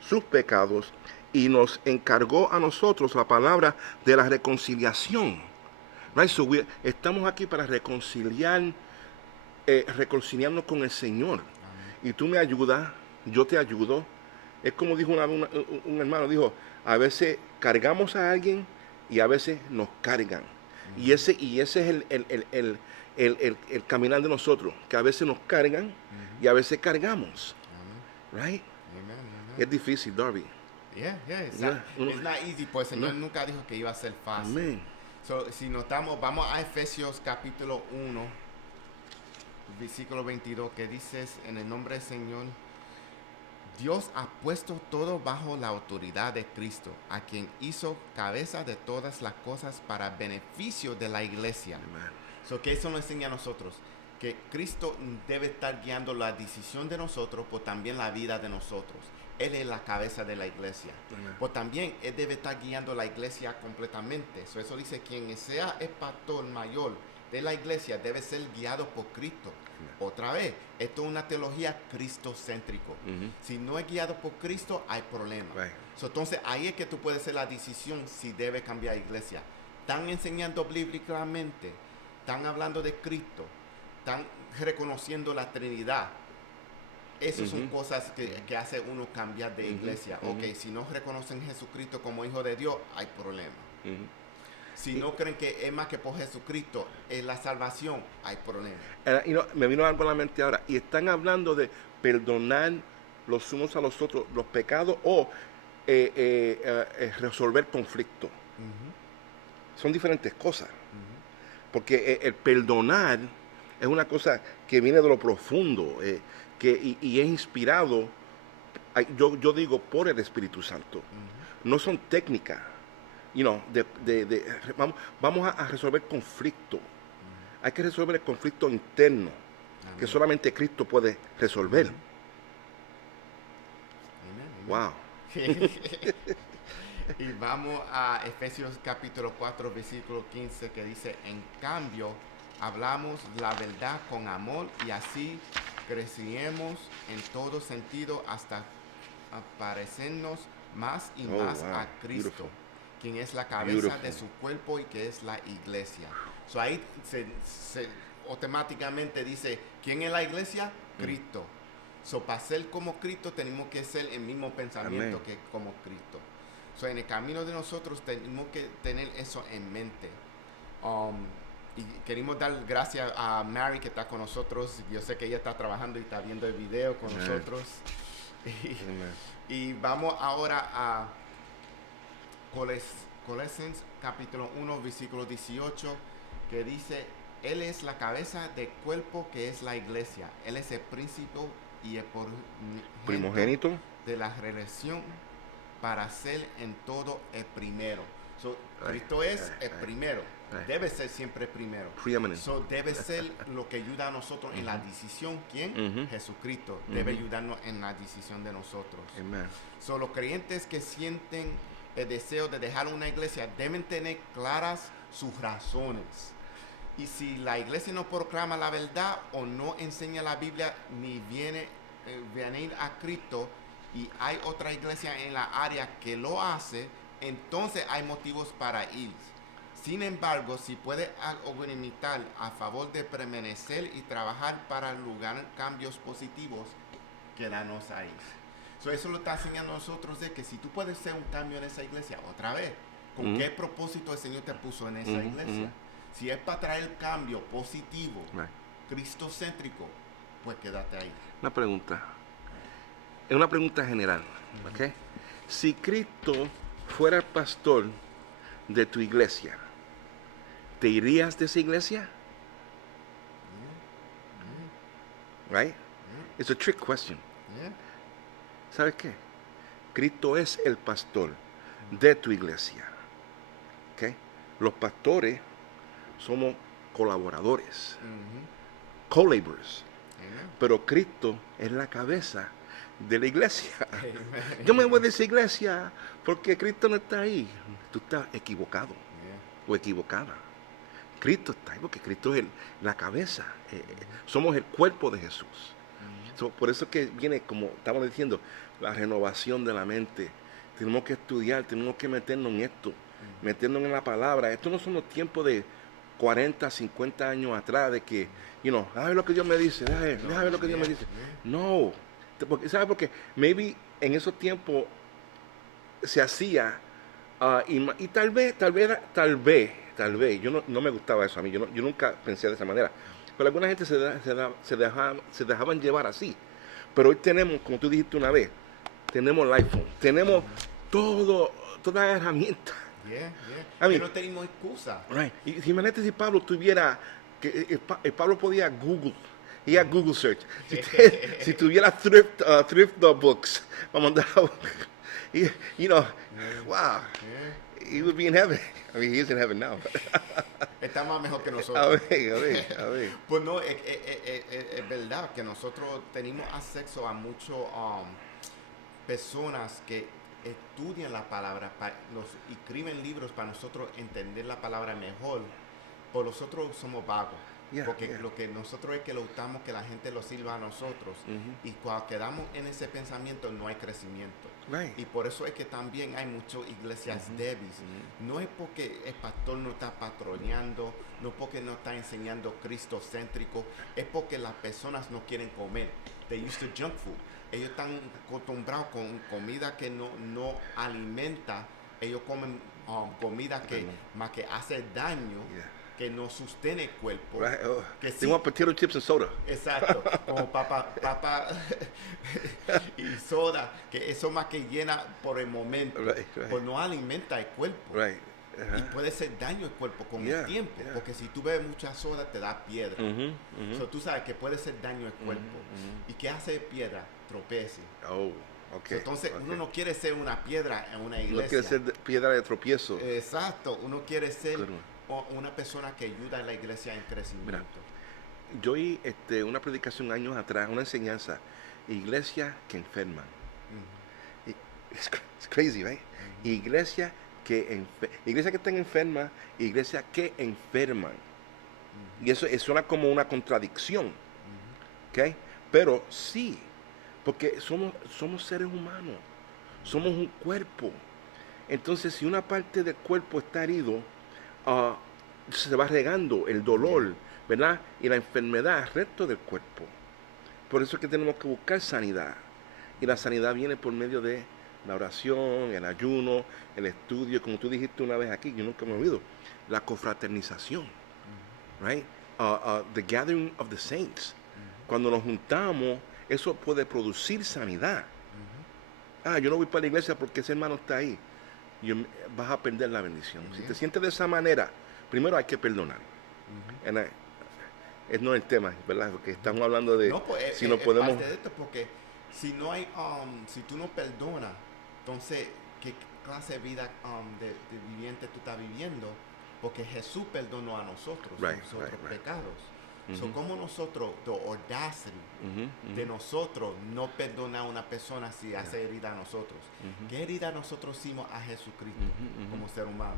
sus pecados, y nos encargó a nosotros la palabra de la reconciliación. Right? So estamos aquí para reconciliarnos con el Señor. Y tú me ayudas, yo te ayudo. Es como dijo un hermano, dijo, a veces cargamos a alguien y a veces nos cargan. Y ese es el caminar de nosotros, que a veces nos cargan y a veces cargamos. Right? Es difícil, Darby. It's not easy, pues el Señor nunca dijo que iba a ser fácil. Amén. So, si notamos, vamos a Efesios capítulo 1, versículo 22, que dice, en el nombre del Señor, Dios ha puesto todo bajo la autoridad de Cristo, a quien hizo cabeza de todas las cosas para beneficio de la iglesia. So, que eso nos enseña a nosotros, que Cristo debe estar guiando la decisión de nosotros, pero también la vida de nosotros. Él es la cabeza de la iglesia. Pero también Él debe estar guiando la iglesia completamente. So, eso dice, quien sea el pastor mayor de la iglesia debe ser guiado por Cristo. Otra vez, esto es una teología cristocéntrico. Si no es guiado por Cristo, hay problema. So, entonces, ahí es que tú puedes hacer la decisión si debe cambiar iglesia. Están enseñando bíblicamente, están hablando de Cristo, están reconociendo la Trinidad. Esas son cosas que hace uno cambiar de iglesia. Ok, si no reconocen a Jesucristo como Hijo de Dios, hay problema. Si no creen que es más que por Jesucristo, es la salvación, hay problemas. Me vino algo a la mente ahora. Y están hablando de perdonar los unos a los otros los pecados o resolver conflictos. Son diferentes cosas. Porque el perdonar es una cosa que viene de lo profundo y es inspirado, yo digo, por el Espíritu Santo. No son técnicas. Vamos a resolver conflicto. Hay que resolver el conflicto interno que solamente Cristo puede resolver. Wow. Y vamos a Efesios capítulo 4, versículo 15, que dice: en cambio, hablamos la verdad con amor y así creceremos en todo sentido hasta parecernos más y más a Cristo, Beautiful. quien es la cabeza de su cuerpo y que es la iglesia. So ahí se automáticamente dice, ¿quién es la iglesia? Cristo. So para ser como Cristo tenemos que ser el mismo pensamiento que como Cristo. So en el camino de nosotros tenemos que tener eso en mente. Y queremos dar gracias a Mary que está con nosotros. Yo sé que ella está trabajando y está viendo el video con nosotros. Y vamos ahora a Colosenses capítulo 1, versículo 18, que dice: Él es la cabeza del cuerpo que es la iglesia. Él es el príncipe y el primogénito de la relación para ser en todo el primero. So, Cristo es el primero. Debe ser siempre el primero. So, debe ser lo que ayuda a nosotros en la decisión. ¿Quién? Jesucristo. Debe ayudarnos en la decisión de nosotros. So, los creyentes que sienten el deseo de dejar una iglesia deben tener claras sus razones. Y si la iglesia no proclama la verdad o no enseña la Biblia ni viene a Cristo y hay otra iglesia en la área que lo hace, entonces hay motivos para ir. Sin embargo, si puede argumentar a favor de permanecer y trabajar para lograr cambios positivos, quédanos ahí. So, eso lo está enseñando a nosotros de que si tú puedes hacer un cambio en esa iglesia, otra vez, ¿con qué propósito el Señor te puso en esa iglesia? Si es para traer cambio positivo, cristocéntrico, pues quédate ahí. Una pregunta. Es una pregunta general. ¿Okay? Si Cristo fuera el pastor de tu iglesia, ¿te irías de esa iglesia? Right? It's a trick question. ¿Sabes qué? Cristo es el pastor de tu iglesia. ¿Okay? Los pastores somos colaboradores, co-laborers. Pero Cristo es la cabeza de la iglesia. Yo me voy de esa iglesia porque Cristo no está ahí. Tú estás equivocado o equivocada. Cristo está ahí porque Cristo es la cabeza. Somos el cuerpo de Jesús. Por eso que viene, como estamos diciendo, la renovación de la mente. Tenemos que estudiar, tenemos que meternos en esto, meternos en la palabra. Estos no son los tiempos de 40, 50 años atrás de que, déjame ver lo que Dios me dice, déjame ver lo que Dios me dice. No, ¿sabes por qué? Maybe en esos tiempos se hacía, y tal vez, yo no me gustaba eso a mí, yo nunca pensé de esa manera, pero alguna gente se dejaban llevar así. Pero hoy tenemos, como tú dijiste una vez, tenemos el iPhone, tenemos todas las herramientas. No tenemos excusa. Right. Y imagínate si Pablo tuviera, Pablo podía Google, Google search. Si tuviera thrift books, vamos a dar, wow, he would be in heaven. I mean, he is in heaven now. Está más mejor que nosotros. A ver. Pues no, es verdad que nosotros tenemos acceso a muchas personas que estudian la palabra, escriben libros para nosotros entender la palabra mejor, pero nosotros somos vagos. Porque lo que nosotros es que lo gustamos que la gente lo sirva a nosotros, y cuando quedamos en ese pensamiento no hay crecimiento. Y por eso es que también hay muchas iglesias débiles. No es porque el pastor no está patroneando, no porque no está enseñando cristocéntrico, es porque las personas no quieren comer. They used to junk food. Ellos están acostumbrados con comida que no alimenta. Ellos comen comida que Perdón. más que hace daño, Yeah. que no sostiene el cuerpo. Right? Oh, Que they sí, want potato chips and soda. exacto, como papa y soda, que eso más que llena por el momento, Right, right. pues no alimenta el cuerpo. Right. Y puede ser daño al cuerpo con Yeah, el tiempo, yeah. porque si tú bebes mucha soda te da piedra. Mm-hmm. So, tú sabes que puede ser daño al cuerpo. ¿Y qué hace piedra? Tropece. Oh, okay. Entonces okay. uno no quiere ser una piedra en una No iglesia. quiere ser piedra de tropiezo. Exacto, uno quiere ser Good one. una persona que ayuda a la iglesia en crecimiento. Yo oí una predicación años atrás, una enseñanza, iglesias que enferman. It's crazy, right? Iglesias que están enfermas, iglesias que enferman. Y eso suena como una contradicción, ¿ok? Pero sí, porque somos seres humanos, somos un cuerpo. Entonces, si una parte del cuerpo está herido, se va regando el dolor, ¿verdad? Y la enfermedad al resto del cuerpo. Por eso es que tenemos que buscar sanidad. Y la sanidad viene por medio de la oración, el ayuno, el estudio, como tú dijiste una vez aquí, yo nunca me he olvidado, la confraternización, right? The gathering of the saints. Cuando nos juntamos, eso puede producir sanidad. Yo no voy para la iglesia porque ese hermano está ahí. Vas a perder la bendición. Si te sientes de esa manera, primero hay que perdonar. Es no el tema, ¿verdad? Porque estamos hablando de Pues, si no podemos. Parte de esto, porque si no hay, si tú no perdonas, entonces qué clase de vida de viviente tú estás viviendo, porque Jesús perdonó a nosotros nuestros pecados. So, como nosotros, the audacity de nosotros no perdonar a una persona si hace herida a nosotros. ¿Qué herida nosotros hicimos a Jesucristo como ser humano?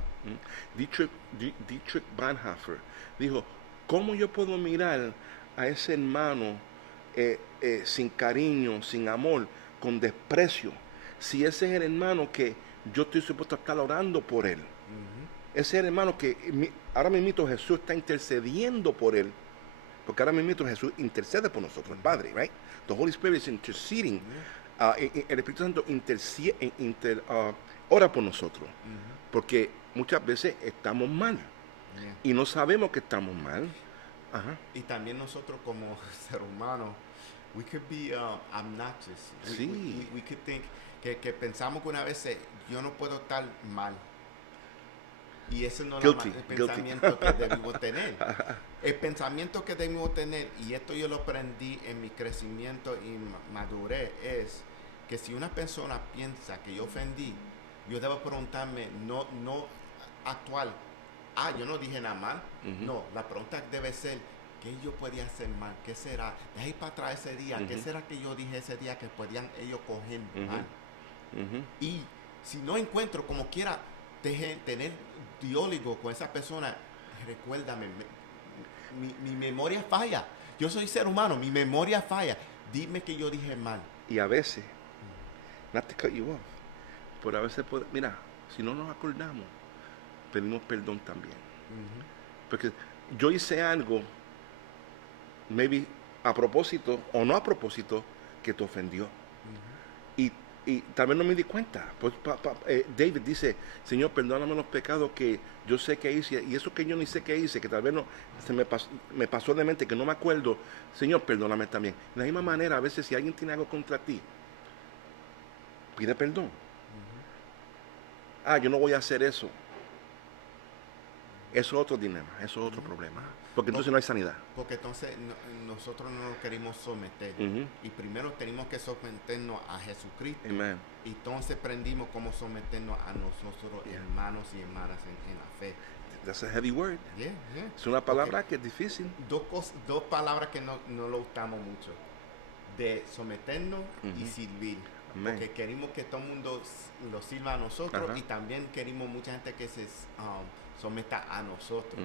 Dietrich Bonhoeffer dijo, ¿cómo yo puedo mirar a ese hermano sin cariño, sin amor, con desprecio, si ese es el hermano que yo estoy supuesto a estar orando por él? Ese es el hermano que ahora mismo Jesús está intercediendo por él. Porque ahora mismo Jesús intercede por nosotros, el Padre, right? The Holy Spirit is interceding. El Espíritu Santo ora por nosotros. Porque muchas veces estamos mal. Y no sabemos que estamos mal. Y también nosotros como ser humano, we could be obnoxious. We could think que pensamos que una vez yo no puedo estar mal. Y ese no es el pensamiento que debemos tener. El pensamiento que debemos tener, y esto yo lo aprendí en mi crecimiento y madurez, es que si una persona piensa que yo ofendí, yo debo preguntarme, no actual, yo no dije nada mal. No, la pregunta debe ser, ¿qué yo podía hacer mal? ¿Qué será? De ahí para atrás ese día, ¿qué será que yo dije ese día que podían ellos coger mal? Y si no encuentro como quiera tener diálogo con esa persona, recuérdame, mi memoria falla. Yo soy ser humano, mi memoria falla. Dime que yo dije mal. Y a veces, not to cut you off, pero a veces, mira, si no nos acordamos, pedimos perdón también. Porque yo hice algo, maybe a propósito o no a propósito, que te ofendió. Y tal vez no me di cuenta. Pues, David dice, Señor, perdóname los pecados que yo sé que hice, y eso que yo ni sé que hice, que tal vez no me pasó de mente, que no me acuerdo. Señor, perdóname también. De la misma manera, a veces si alguien tiene algo contra ti, pide perdón. Yo no voy a hacer eso. Eso es otro dilema, eso es otro problema. Porque entonces no hay sanidad. Porque entonces nosotros no nos queremos someter. Y primero tenemos que someternos a Jesucristo. Amen. Y entonces aprendimos cómo someternos a nosotros, hermanos y hermanas en la fe. That's a heavy word. Yeah. Es una palabra que es difícil. Dos palabras que no lo usamos mucho. De someternos y servir. Amen. Porque queremos que todo el mundo lo sirva a nosotros y también queremos mucha gente que se someta a nosotros.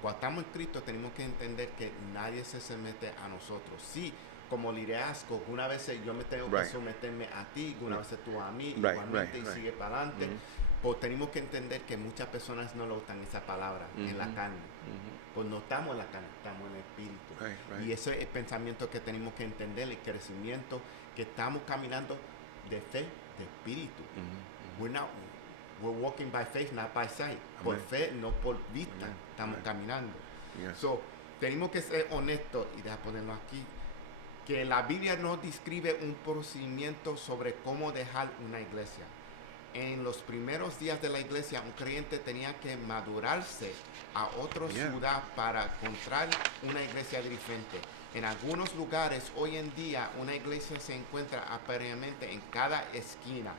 Cuando estamos en Cristo tenemos que entender que nadie se somete a nosotros. Sí, como liderazgo, una vez yo me tengo que someterme a ti, una vez tú a mí, igualmente y sigue para adelante. Pues tenemos que entender que muchas personas no lo usan esa palabra en la carne. Pues no estamos en la carne, estamos en el espíritu. Y ese es el pensamiento que tenemos que entender, el crecimiento, que estamos caminando de fe, de espíritu. we're walking by faith, not by sight. Por Amén. fe, no por vista. Amén. Estamos Amén. caminando. Yes. So, tenemos que ser honestos, y deja ponerlo aquí, que la Biblia no describe un procedimiento sobre cómo dejar una iglesia. En los primeros días de la iglesia, un creyente tenía que madurarse a otra Yeah. ciudad para encontrar una iglesia diferente. En algunos lugares, hoy en día, una iglesia se encuentra aparentemente en cada esquina.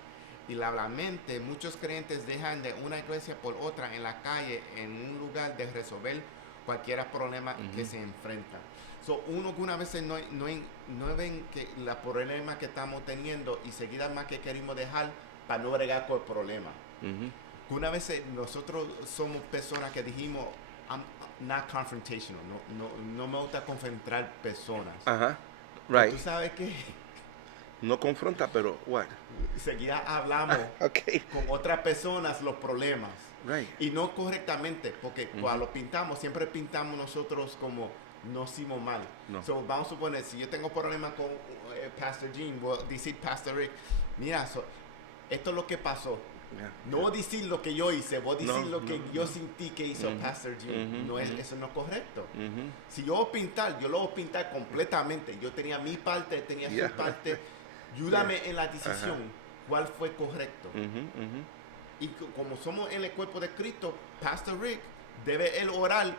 Y mente, muchos creyentes dejan de una iglesia por otra en la calle, en un lugar de resolver cualquier problema que se enfrenta. So, uno algunas veces no ven que la problema que estamos teniendo y seguida más que queremos dejar para no bregar con el problema. Ujú. Una vez nosotros somos personas que dijimos, I'm not confrontational, no me gusta confrontar personas. Ajá. Pero Right. tú sabes que No confronta, pero what? seguida hablamos Okay. con otras personas los problemas. Right. Y no correctamente, porque cuando lo pintamos, siempre pintamos nosotros como no hicimos mal. No. So, vamos a suponer, si yo tengo problemas con Pastor Gene, voy a decir Pastor Rick, mira, esto es lo que pasó. Yeah. No voy a decir lo que yo hice, voy a decir No, lo que no, yo no. sentí que hizo Pastor Gene. Ujú, No es, ujú. eso no es correcto. Ujú. Si yo voy a pintar, yo lo voy a pintar completamente. Yo tenía mi parte, tenía Yeah. su parte. Ayúdame Yeah. en la decisión. ¿Cuál fue correcto? Ujú, ujú. Y como somos en el cuerpo de Cristo, Pastor Rick debe él orar,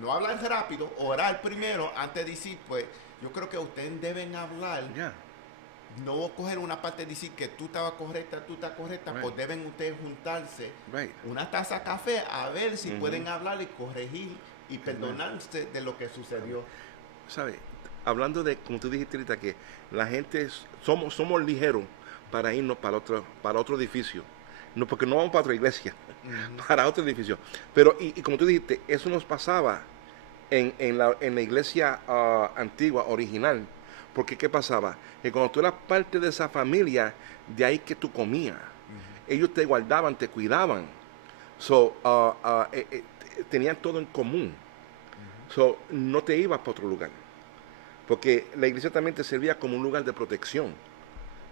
no hablar rápido, orar primero antes de decir, pues yo creo que ustedes deben hablar. Yeah. No coger una parte y decir que tú estabas correcta, Right. pues deben ustedes juntarse Right. una taza de café a ver si Ujú. pueden hablar y corregir y perdonarse de lo que sucedió. ¿Sabes? Hablando de, como tú dijiste ahorita, que la gente somos ligeros para irnos para otro edificio. No, porque no vamos para otra iglesia, para otro edificio. Pero, y como tú dijiste, eso nos pasaba en la iglesia antigua, original. Porque, ¿qué pasaba? Que cuando tú eras parte de esa familia, de ahí que tú comías. Ellos te guardaban, te cuidaban. So, tenían todo en común. So, no te ibas para otro lugar. Porque la iglesia también te servía como un lugar de protección.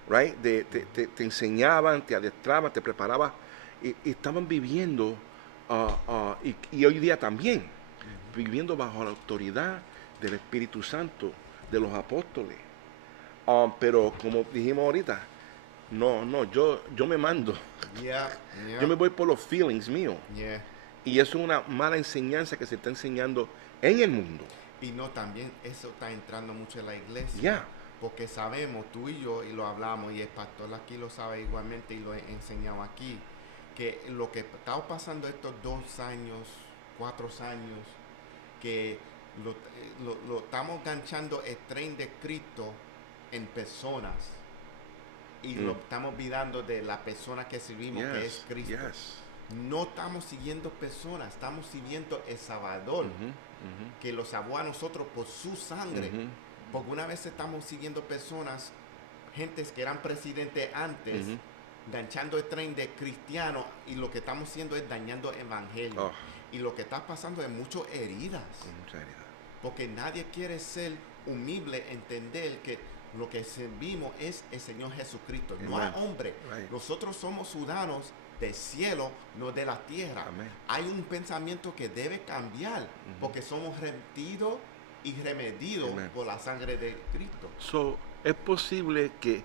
Right? Te enseñaban, te adestraban, te preparaban. Y estaban viviendo, y hoy día también, viviendo bajo la autoridad del Espíritu Santo, de los apóstoles. Pero como dijimos ahorita, no, yo me mando. Yeah, yeah, Yo me voy por los feelings míos. yeah. Y eso es una mala enseñanza que se está enseñando en el mundo. Y no, también eso está entrando mucho en la iglesia. Yeah. Porque sabemos, tú y yo, y lo hablamos, y el pastor aquí lo sabe igualmente, y lo he enseñado aquí, que lo que está pasando estos 2 años, 4 años, que lo estamos ganchando el tren de Cristo en personas, y lo estamos olvidando de la persona que servimos, que es Cristo. Yes. No estamos siguiendo personas, estamos siguiendo el Salvador, que lo salvó a nosotros por su sangre. Porque una vez estamos siguiendo personas, gentes que eran presidentes antes, ganchando el tren de cristianos, y lo que estamos haciendo es dañando el evangelio. Oh. Y lo que está pasando es muchas heridas. Mucha herida. Porque nadie quiere ser humilde, entender que lo que servimos es el Señor Jesucristo. No hay Amen. hombre. Right. Nosotros somos ciudadanos del cielo, no de la tierra. Amen. Hay un pensamiento que debe cambiar, porque somos remitidos y remedidos Amen. por la sangre de Cristo. So, es posible que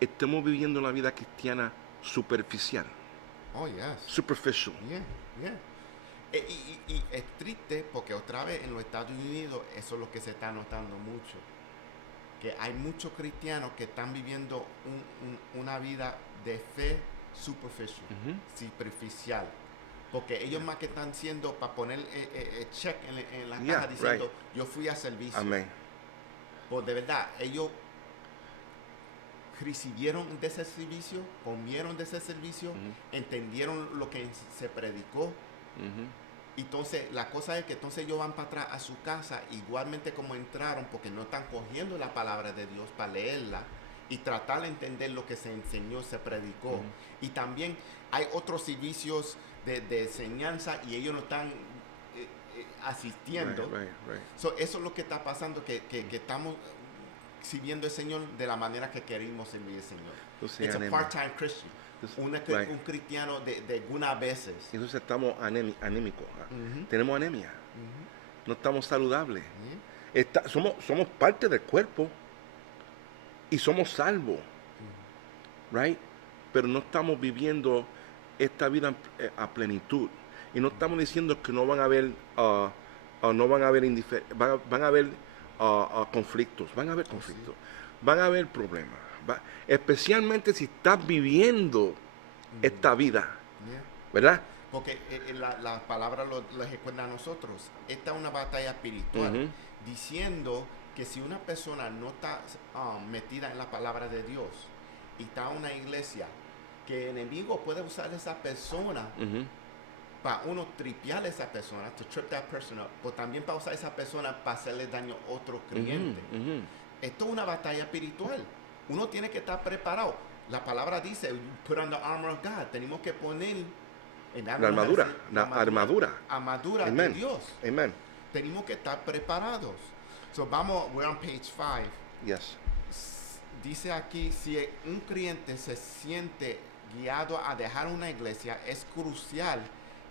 estemos viviendo una vida cristiana superficial, Oh, yes. superficial. Yeah, yeah. Y es triste porque otra vez en los Estados Unidos eso es lo que se está notando mucho. Que hay muchos cristianos que están viviendo una vida de fe superficial. Porque ellos más que están siendo para poner check en la Yeah, caja diciendo, right. yo fui a servicio. Amén. Pues de verdad, ellos recibieron de ese servicio, comieron de ese servicio, entendieron lo que se predicó. Entonces, la cosa es que entonces ellos van para atrás a su casa, igualmente como entraron, porque no están cogiendo la palabra de Dios para leerla y tratar de entender lo que se enseñó, se predicó. Y también hay otros servicios de enseñanza y ellos no están asistiendo. Right. So, eso es lo que está pasando, que estamos sirviendo al Señor de la manera que queremos servir al Señor. Entonces, It's a anima. part-time Christian. Right. un cristiano de algunas veces. Entonces estamos anémicos. Ujú. Tenemos anemia. Ujú. No estamos saludables. Yeah. Somos parte del cuerpo y somos salvos, right? Pero no estamos viviendo esta vida a plenitud. Y no estamos diciendo que no van a haber, no van a haber van a haber conflictos, van a haber conflictos, van a haber problemas, especialmente si estás viviendo esta vida, Yeah. ¿verdad? Porque la palabra lo recuerda a nosotros. Esta es una batalla espiritual, Ujú. diciendo que si una persona no está metida en la palabra de Dios y está en una iglesia, que el enemigo puede usar a esa persona Ujú. para uno tripear a esa persona, to trip that person up, pero también para usar a esa persona para hacerle daño a otro creyente. Ujú. Esto es una batalla espiritual. Uno tiene que estar preparado. La palabra dice, put on the armor of God. Tenemos que poner La armadura armadura de Amen. Dios. Amen. Tenemos que estar preparados. So vamos, we're on page 5. Yes. Dice aquí, si un creyente se siente guiado a dejar una iglesia, es crucial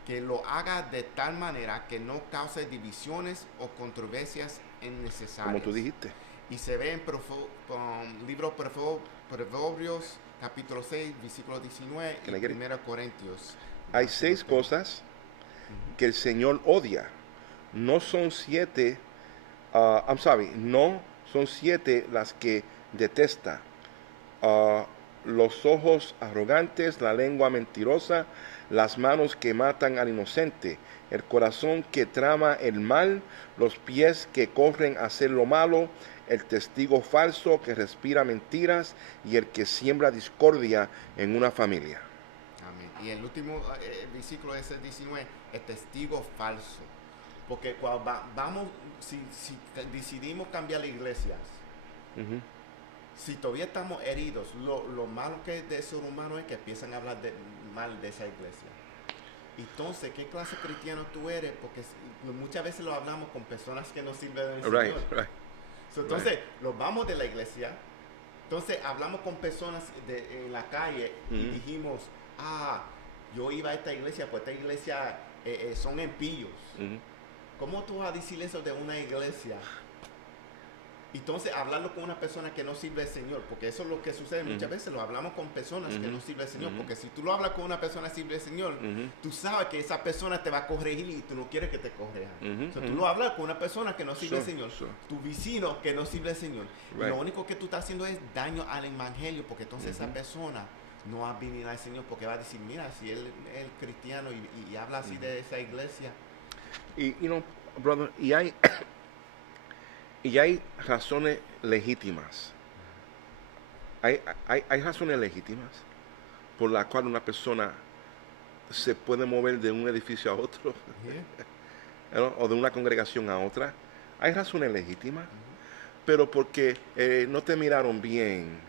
que lo haga de tal manera que no cause divisiones o controversias innecesarias. Como tú dijiste. Y se ve en libro Proverbios, capítulo 6, versículo 19 Can I y get it? 1 Corintios. Hay 6 cosas que el Señor odia. No son 7, no son 7 las que detesta. Los ojos arrogantes, la lengua mentirosa, las manos que matan al inocente, el corazón que trama el mal, los pies que corren a hacer lo malo, el testigo falso que respira mentiras y el que siembra discordia en una familia. Amén. Y el último versículo es el 19, el testigo falso. Porque cuando si decidimos cambiar las iglesias, Ujú. si todavía estamos heridos, lo malo que es de ser humano es que empiezan a hablar mal de esa iglesia. Entonces, ¿qué clase de cristiano tú eres? Porque muchas veces lo hablamos con personas que no sirven del Right, Señor. right. So, entonces, nos vamos de la iglesia. Entonces, hablamos con personas en la calle y Ujú. dijimos, yo iba a esta iglesia, pues esta iglesia son impíos. Ujú. ¿Cómo tú vas a decir eso de una iglesia? Entonces, hablarlo con una persona que no sirve al Señor, porque eso es lo que sucede muchas veces, lo hablamos con personas que no sirven al Señor, porque si tú lo hablas con una persona que sirve al Señor, tú sabes que esa persona te va a corregir y tú no quieres que te corrijan. So, tú lo hablas con una persona que no sirve al Sure, Señor, sure. tu vecino que no sirve al Señor, y Right. lo único que tú estás haciendo es daño al evangelio, porque entonces esa persona no va a venir al Señor, porque va a decir, mira, si él es cristiano y habla así de esa iglesia. Y, brother, y hay razones legítimas. Hay razones legítimas por las cuales una persona se puede mover de un edificio a otro, ¿no? O de una congregación a otra. Hay razones legítimas, pero porque no te miraron bien,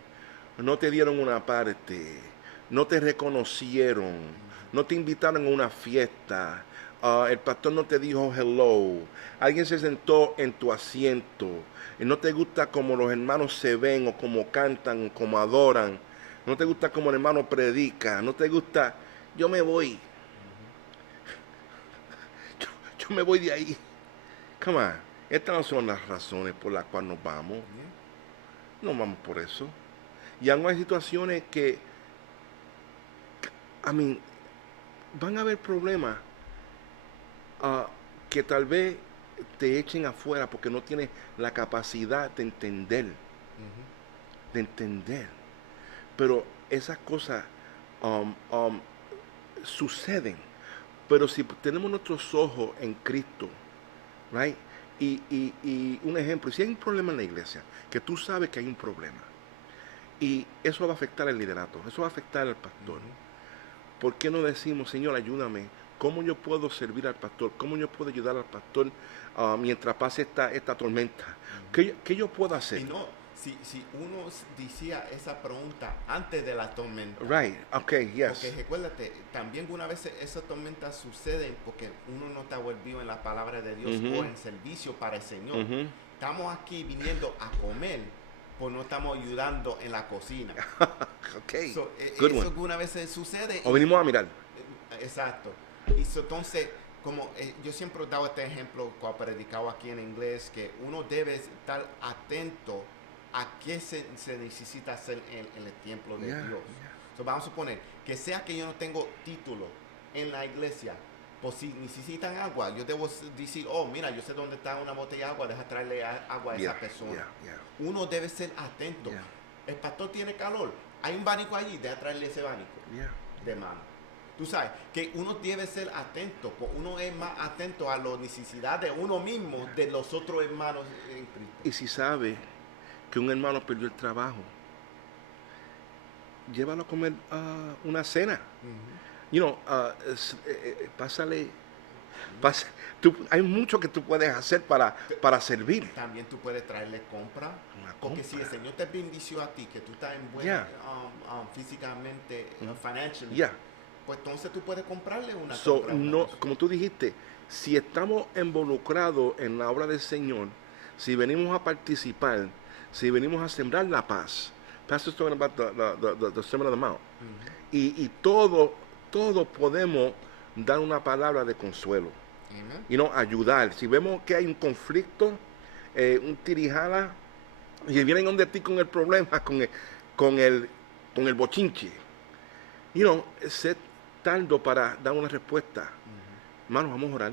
no te dieron una parte, no te reconocieron, no te invitaron a una fiesta, el pastor no te dijo hello, alguien se sentó en tu asiento, y no te gusta cómo los hermanos se ven o cómo cantan o cómo adoran, no te gusta cómo el hermano predica, no te gusta, yo me voy. Yo me voy de ahí. Come on. Estas no son las razones por las cuales nos vamos. No vamos por eso. Y aún hay situaciones que, van a haber problemas que tal vez te echen afuera porque no tienes la capacidad de entender. De entender. Pero esas cosas suceden. Pero si tenemos nuestros ojos en Cristo, right? Y un ejemplo, si hay un problema en la iglesia, que tú sabes que hay un problema, y eso va a afectar el liderato, eso va a afectar al pastor. ¿Por qué no decimos, Señor, ayúdame? ¿Cómo yo puedo servir al pastor? ¿Cómo yo puedo ayudar al pastor mientras pase esta tormenta? ¿Qué yo puedo hacer? Y no, si uno decía esa pregunta antes de la tormenta. Right, okay, yes. Porque recuérdate, también una vez esas tormentas suceden porque uno no está volvido en la palabra de Dios o en servicio para el Señor. Estamos aquí viniendo a comer, pues no estamos ayudando en la cocina. Okay, So, good eso one. algunas veces sucede. O venimos a mirar. Exacto. Y entonces, como yo siempre he dado este ejemplo cuando predicaba aquí en inglés, que uno debe estar atento a qué se necesita hacer en el templo de Yeah, Dios. yeah. So, vamos a suponer que sea que yo no tengo título en la iglesia, pues si necesitan agua, yo debo decir, oh, mira, yo sé dónde está una botella de agua, deja traerle agua a Yeah, esa persona. yeah, yeah. Uno debe ser atento. Yeah. El pastor tiene calor, hay un abanico allí, deja traerle ese abanico Yeah. de mano. Tú sabes que uno debe ser atento, pues uno es más atento a las necesidades de uno mismo, de los otros hermanos en Cristo. Y si sabe que un hermano perdió el trabajo, llévalo a comer una cena. You know, pásale. Hay mucho que tú puedes hacer para servir. También tú puedes traerle compra, Una porque si el compra. Señor te bendició a ti, que tú estás en buena Yeah. físicamente, financially, Yeah. pues entonces tú puedes comprarle una So, compra a una no, persona. como tú dijiste, si estamos involucrados en la obra del Señor, si venimos a participar, si venimos a sembrar la paz, Pastor's talking about the Sermon on the Mount, y todo podemos dar una palabra de consuelo, Amen. y no ayudar. Si vemos que hay un conflicto, un tirijala, y vienen donde ti con el problema, con el bochinche, you know, sé tardo para dar una respuesta. Hermano, vamos a orar.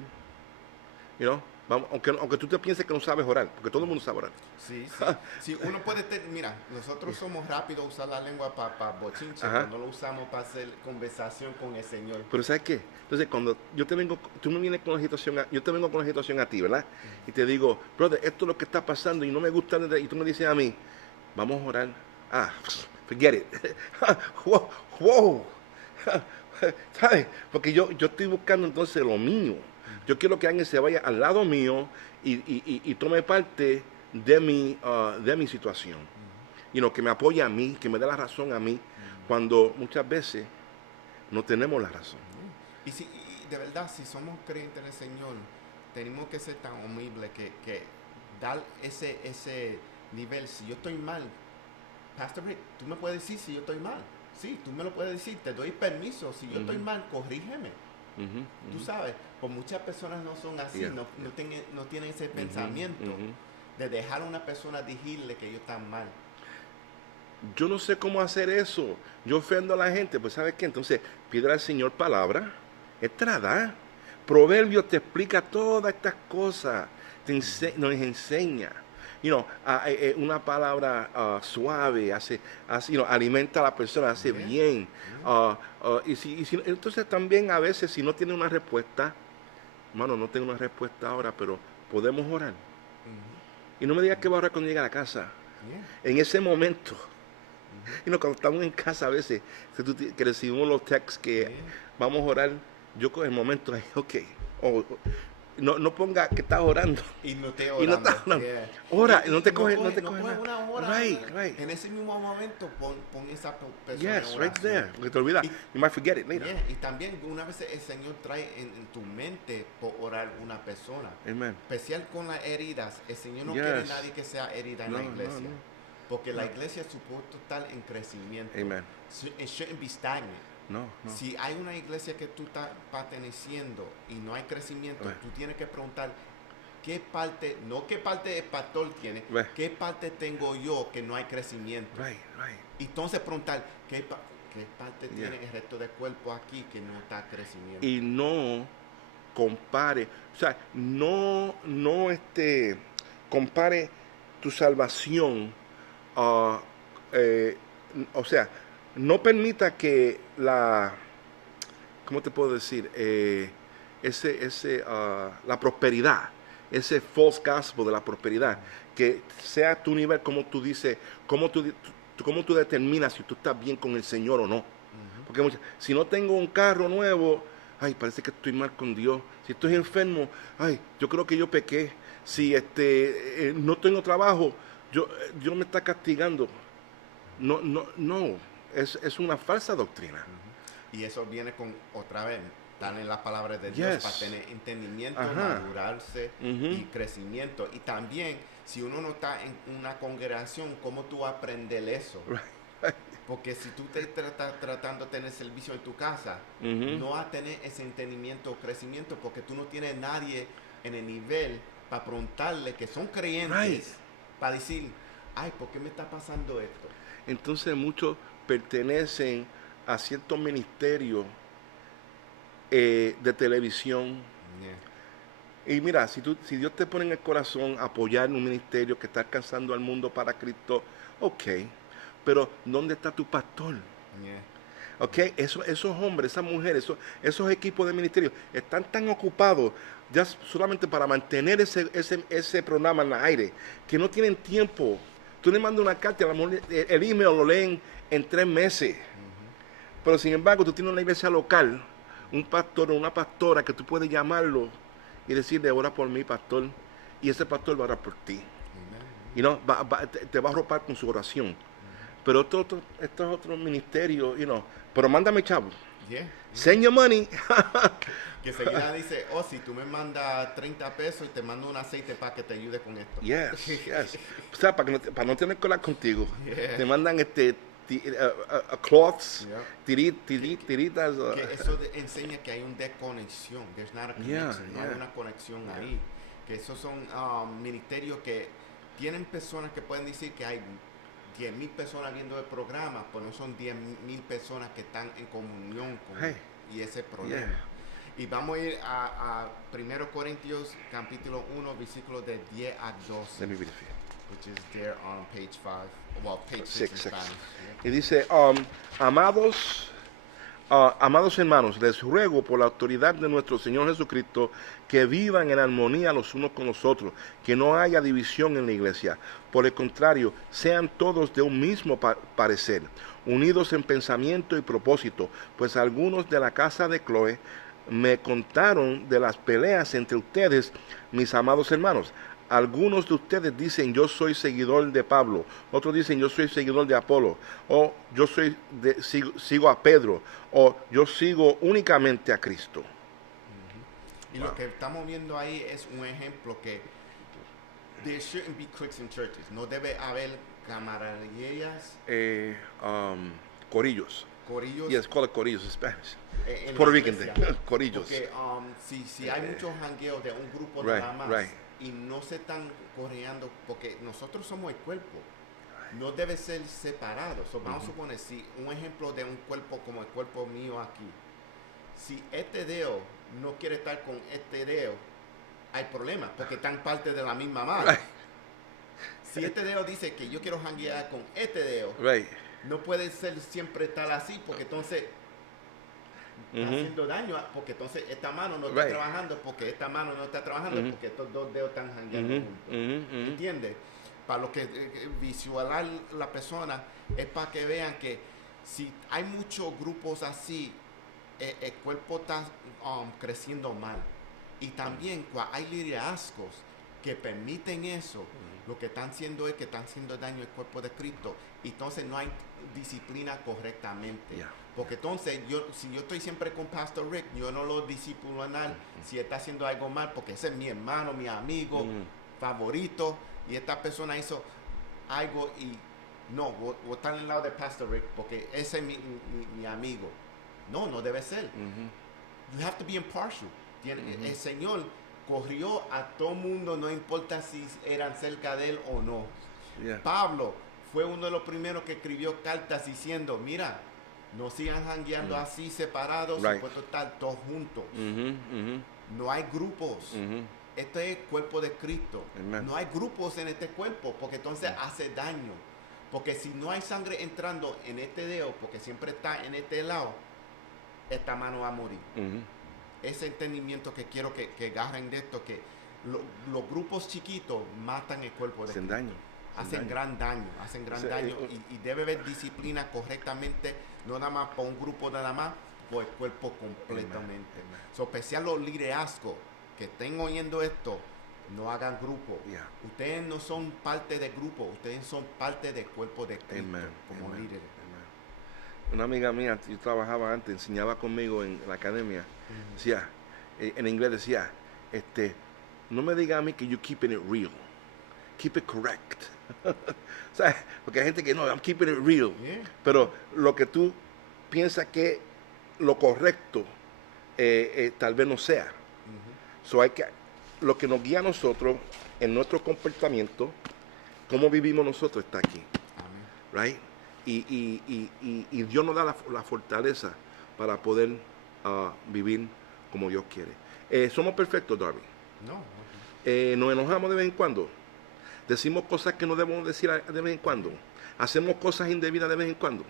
You know, vamos, aunque tú te pienses que no sabes orar, porque todo el mundo sabe orar. Sí, sí. Sí, uno puede mira, nosotros somos rápidos a usar la lengua para bochinche, Ajá. pero no lo usamos para hacer conversación con el Señor. Pero ¿sabes qué? Entonces, cuando tú me vienes con la situación, yo te vengo con la situación a ti, ¿verdad? Y te digo, brother, esto es lo que está pasando y no me gusta, y tú me dices a mí, vamos a orar. Forget it. Wow. ¿Sabes? Porque yo estoy buscando entonces lo mío. Yo quiero que alguien se vaya al lado mío y tome parte de mi situación. Y que me apoye a mí, que me dé la razón a mí, cuando muchas veces no tenemos la razón. Y de verdad, si somos creyentes en el Señor, tenemos que ser tan humildes que dar ese nivel. Si yo estoy mal, Pastor Rick, tú me puedes decir si yo estoy mal. Sí, tú me lo puedes decir, te doy permiso. Si yo estoy mal, corrígeme. Tú sabes, pues muchas personas no son así, Yeah. no tienen ese pensamiento de dejar a una persona decirle que ellos están mal. Yo no sé cómo hacer eso. Yo ofendo a la gente, pues ¿sabes qué? Entonces, pide al Señor palabra. Él te la da. Proverbios te explica todas estas cosas. Nos enseña. Una palabra suave, alimenta a la persona, hace bien. Entonces también a veces si no tiene una respuesta, hermano, no tengo una respuesta ahora, pero podemos orar. Y no me digas que va a orar cuando llegue a la casa. Yeah. En ese momento. Cuando estamos en casa a veces, que recibimos los texts que vamos a orar, yo con el momento, ok, no ponga que estás orando. Y no te Y orando. no estás orando. Yeah. Ora, Y no te no coge coge nada. una hora. Right. En ese mismo momento pon esa persona Yes, en right oración. there. Porque te olvidas. Y- You might forget it later. Yeah, y también una vez el Señor trae en tu mente por orar una persona. Amen. Especial con las heridas. El Señor no Yes. quiere nadie que sea herida en No, la no, iglesia. no. Porque la iglesia es supuesto estar en crecimiento. Amen. It shouldn't be stagnant. No. Si hay una iglesia que tú estás perteneciendo y no hay crecimiento, Right. tú tienes que preguntar no qué parte el pastor tiene, Right. qué parte tengo yo que no hay crecimiento. Right. Y entonces preguntar qué parte Yeah. tiene el resto del cuerpo aquí que no está crecimiento. Y no compare, o sea, no compare tu salvación, o sea, no permita que ¿cómo te puedo decir? La prosperidad, ese false gospel de la prosperidad, que sea tu nivel, como tú dices, cómo tú determinas si tú estás bien con el Señor o no. Porque si no tengo un carro nuevo, ay, parece que estoy mal con Dios. Si estoy enfermo, ay, yo creo que yo pequé. Si no tengo trabajo, Dios me está castigando. No, es una falsa doctrina. Y eso viene con otra vez están en las palabras de Dios Yes. para tener entendimiento, Ajá. madurarse y crecimiento. Y también, si uno no está en una congregación, ¿cómo tú vas a aprender eso? Porque si tú te estás tratando de tener servicio en tu casa, no vas a tener ese entendimiento o crecimiento porque tú no tienes nadie en el nivel para preguntarle que son creyentes, Right. para decir, ay, ¿por qué me está pasando esto? Entonces muchos pertenecen a ciertos ministerios de televisión. Yeah. Y mira, si Dios te pone en el corazón apoyar un ministerio que está alcanzando al mundo para Cristo, ok. Pero ¿dónde está tu pastor? Yeah. Ok, esos hombres, esas mujeres, esos equipos de ministerio están tan ocupados ya solamente para mantener ese programa en el aire que no tienen tiempo. Tú le mandas una carta, a lo mejor el email lo leen en 3 meses. Pero sin embargo, tú tienes una iglesia local, un pastor o una pastora que tú puedes llamarlo y decirle, ora por mí, pastor, y ese pastor va a orar por ti. Amen. Y no, te va a arropar con su oración. Pero estos otros ministerios, pero mándame chavo. Yeah. Send your money. Que seguida dice, oh, si tú me mandas 30 pesos y te mando un aceite para que te ayude con esto. Yes. O sea, para no tener que hablar contigo, Yeah. te mandan cloths, Yeah. tiritas. Que eso enseña que hay una desconexión. There's not a connection. No hay una conexión ahí. Que esos son ministerios que tienen personas que pueden decir que hay 10,000 personas viendo el programa, pues no son 10,000 personas que están en comunión con Hey. y ese problema. Yeah. Y vamos a ir a 1 Corintios capítulo 1, versículos de 10 a 12. Let me read it for you. Which is there on page 5. Well, page 6 Six, in six. Spanish. Y dice, amados hermanos, les ruego por la autoridad de nuestro Señor Jesucristo que vivan en armonía los unos con los otros, que no haya división en la iglesia. Por el contrario, sean todos de un mismo parecer, unidos en pensamiento y propósito, pues algunos de la casa de Chloe me contaron de las peleas entre ustedes, mis amados hermanos. Algunos de ustedes dicen, yo soy seguidor de Pablo. Otros dicen, yo soy seguidor de Apolo. O yo sigo a Pedro. O yo sigo únicamente a Cristo. Y lo que estamos viendo ahí es un ejemplo que there shouldn't be cliques in churches. No debe haber camaraderías, Corillos. corillos. Yes, call it corillos in Spanish. En la Puerto Rican iglesia. thing. Corillos. Porque si hay muchos jangueos de un grupo Right, nada más right. y no se están correando, porque nosotros somos el cuerpo, no debe ser separado. So, vamos a suponer, si un ejemplo de un cuerpo como el cuerpo mío aquí, si este dedo no quiere estar con este dedo, hay problemas, porque están parte de la misma mano. Right. Si este dedo dice que yo quiero janguear con este dedo, Right. no puede ser siempre tal así, porque entonces está haciendo daño, porque entonces esta mano no está Right. trabajando, porque esta mano no está trabajando, porque estos dos dedos están jangueando juntos. ¿Entiendes? Para lo que visualizar la persona es para que vean que si hay muchos grupos así, el cuerpo está creciendo mal. Y también cuando hay liderazgos que permiten eso, lo que están haciendo es que están haciendo daño al cuerpo de Cristo. Y entonces no hay disciplina correctamente. Yeah. Porque entonces, si yo estoy siempre con Pastor Rick, yo no lo disciplino a nadie si está haciendo algo mal, porque ese es mi hermano, mi amigo favorito, y esta persona hizo algo y no, voy a estar al lado de Pastor Rick, porque ese es mi amigo. No debe ser. You have to be impartial. El Señor corrió a todo mundo, no importa si eran cerca de él o no. Yeah. Pablo fue uno de los primeros que escribió cartas diciendo, mira, no sigan jangueando así separados, Right. supuesto estar todos juntos. No hay grupos. Este es el cuerpo de Cristo. Amen. No hay grupos en este cuerpo, porque entonces hace daño. Porque si no hay sangre entrando en este dedo, porque siempre está en este lado, esta mano va a morir. Ese entendimiento que quiero que agarren de esto, que los grupos chiquitos matan el cuerpo de Hacen Cristo. daño. Hacen gran daño, O sea, daño y debe haber disciplina correctamente, no nada más para un grupo nada más, por el cuerpo completamente. So, especial los liderazgos que estén oyendo esto, no hagan grupo. Yeah. Ustedes no son parte del grupo, ustedes son parte del cuerpo de Cristo Amen. como Amen. líderes. Amen. Una amiga mía, yo trabajaba antes, enseñaba conmigo en la academia, decía, en inglés decía, no me diga a mí que you keeping it real, keep it correct. ¿Sabes? Porque hay gente que no, I'm keeping it real. Yeah. Pero lo que tú piensas que lo correcto, tal vez no sea. So lo que nos guía a nosotros en nuestro comportamiento, cómo vivimos nosotros, está aquí. Amén. Right? Y Dios nos da la fortaleza para poder vivir como Dios quiere. ¿Somos perfectos, Darby? No. ¿Nos enojamos de vez en cuando? ¿Decimos cosas que no debemos decir de vez en cuando? ¿Hacemos cosas indebidas de vez en cuando?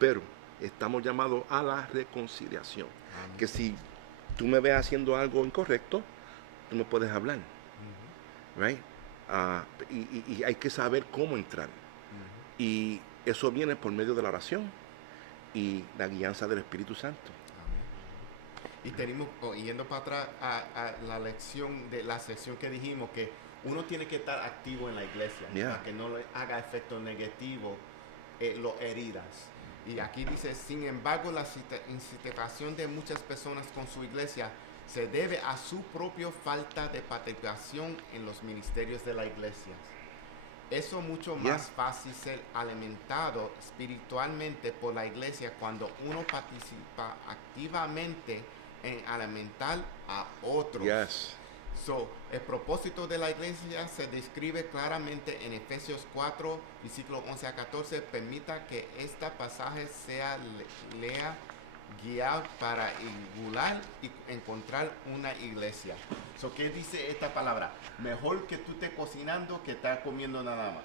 Pero estamos llamados a la reconciliación. Amén. Que si tú me ves haciendo algo incorrecto, tú me puedes hablar. Right? Y hay que saber cómo entrar. Y eso viene por medio de la oración y la guianza del Espíritu Santo. Amén. Y tenemos, yendo para atrás a la lección de la sección que dijimos, que uno tiene que estar activo en la iglesia, para que no le haga efecto negativo las heridas. Y aquí dice, sin embargo, la insatisfacción de muchas personas con su iglesia se debe a su propia falta de participación en los ministerios de la iglesia. Eso mucho más fácil ser alimentado espiritualmente por la iglesia cuando uno participa activamente en alimentar a otros. So, el propósito de la iglesia se describe claramente en Efesios 4, versículos 11 a 14. Permita que este pasaje sea lea guiar para igualar y encontrar una iglesia. So, ¿qué dice esta palabra? Mejor que tú estés cocinando que estar comiendo nada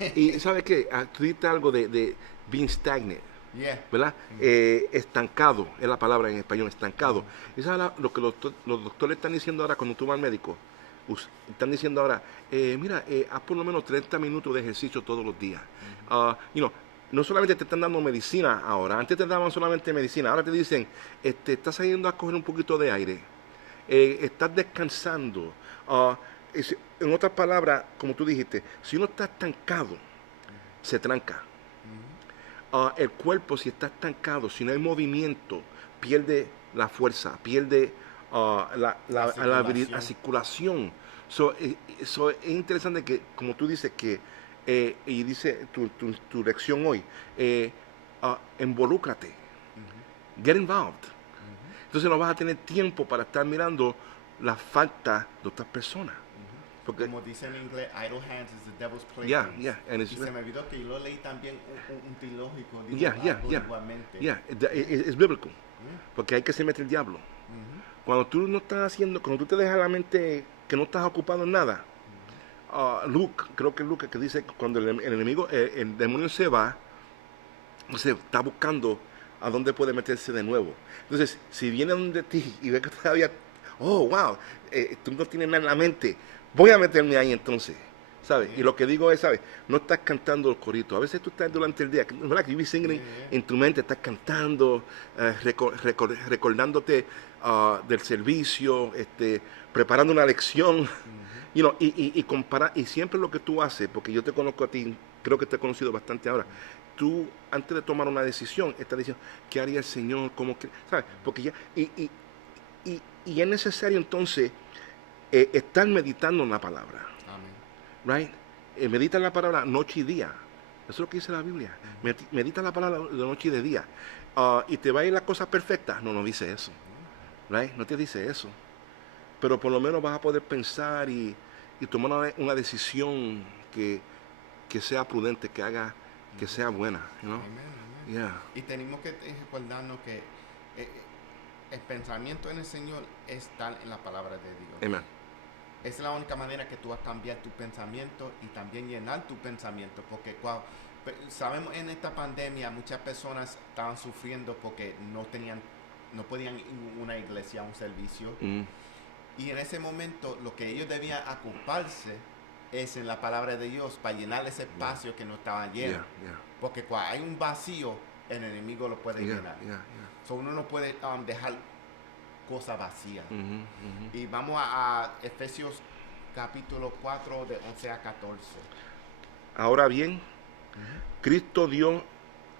más. Y ¿sabes qué? Tú dijiste algo de being stagnant. Yeah. ¿Verdad? Estancado es la palabra en español, estancado. Y sabes lo que los doctores están diciendo ahora cuando tú vas al médico. Están diciendo ahora, mira, haz por lo menos 30 minutos de ejercicio todos los días. No solamente te están dando medicina ahora, antes te daban solamente medicina, ahora te dicen, estás saliendo a coger un poquito de aire, estás descansando. En otras palabras, como tú dijiste, si uno está estancado, se tranca. El cuerpo, si está estancado, si no hay movimiento, pierde la fuerza, pierde la circulación. Es interesante que, como tú dices, que y dice tu lección hoy, involúcrate, get involved. Entonces no vas a tener tiempo para estar mirando la falta de otras personas. Porque, como dice en inglés, idle hands is the devil's plaything. Y se me olvidó que yo lo leí también un teológico. Igualmente. Es biblical. Porque hay que se mete el diablo. Cuando tú no estás haciendo, cuando tú te dejas la mente que no estás ocupado en nada, creo que Lucas que dice cuando el enemigo, el demonio se va, se está buscando a dónde puede meterse de nuevo. Entonces, si viene donde ti y ve que todavía, tú no tienes nada en la mente, voy a meterme ahí entonces, ¿sabes? Y lo que digo es, ¿sabes? No estás cantando el corito. A veces tú estás durante el día, ¿verdad? Que you be singing en tu mente, estás cantando, recordándote del servicio, preparando una lección, y comparar, y siempre lo que tú haces, porque yo te conozco a ti, creo que te he conocido bastante ahora, tú antes de tomar una decisión, estás diciendo, ¿qué haría el Señor? ¿Cómo que, ¿sabes? Porque ya, y es necesario entonces estar meditando en la palabra. Amén. Right? Medita en la palabra noche y día. Eso es lo que dice la Biblia. Medita la palabra de noche y de día. ¿Y te va a ir la cosa perfecta? No dice eso. Right? No te dice eso. Pero por lo menos vas a poder pensar y tomar una decisión que sea prudente, que sea buena. Amén. Yeah. Y tenemos que recordarnos que el pensamiento en el Señor está en la palabra de Dios. Amen. Es la única manera que tú vas a cambiar tu pensamiento y también llenar tu pensamiento, porque sabemos en esta pandemia muchas personas estaban sufriendo porque no podían ir a una iglesia, a un servicio. Y en ese momento lo que ellos debían ocuparse es en la palabra de Dios para llenar ese espacio que no estaba lleno. Porque cuando hay un vacío, el enemigo lo puede llenar. So uno no puede dejar cosas vacías. Y vamos a Efesios capítulo 4 de 11 a 14. Ahora bien, Cristo dio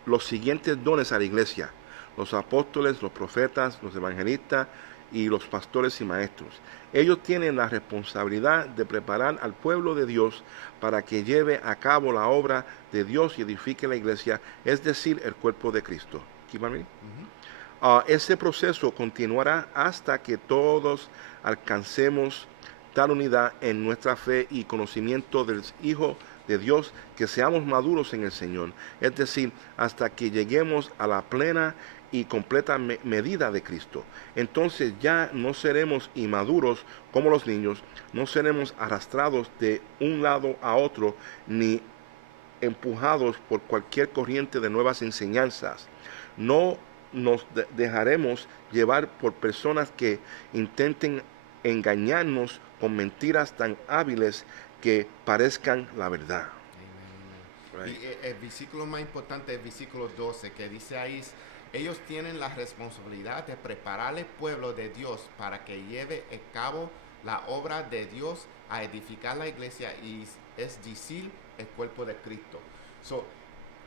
los siguientes dones a la iglesia: los apóstoles, los profetas, los evangelistas y los pastores y maestros. Ellos tienen la responsabilidad de preparar al pueblo de Dios para que lleve a cabo la obra de Dios y edifique la iglesia, es decir, el cuerpo de Cristo. Keep on reading. Ese proceso continuará hasta que todos alcancemos tal unidad en nuestra fe y conocimiento del Hijo de Dios, que seamos maduros en el Señor, es decir, hasta que lleguemos a la plena y completa medida de Cristo. Entonces ya no seremos inmaduros como los niños, no seremos arrastrados de un lado a otro, ni empujados por cualquier corriente de nuevas enseñanzas. No nos dejaremos llevar por personas que intenten engañarnos con mentiras tan hábiles que parezcan la verdad. Amen. Y el versículo más importante es el versículo 12, que dice ahí, ellos tienen la responsabilidad de preparar al pueblo de Dios para que lleve a cabo la obra de Dios, a edificar la iglesia, y es decir, el cuerpo de Cristo. So,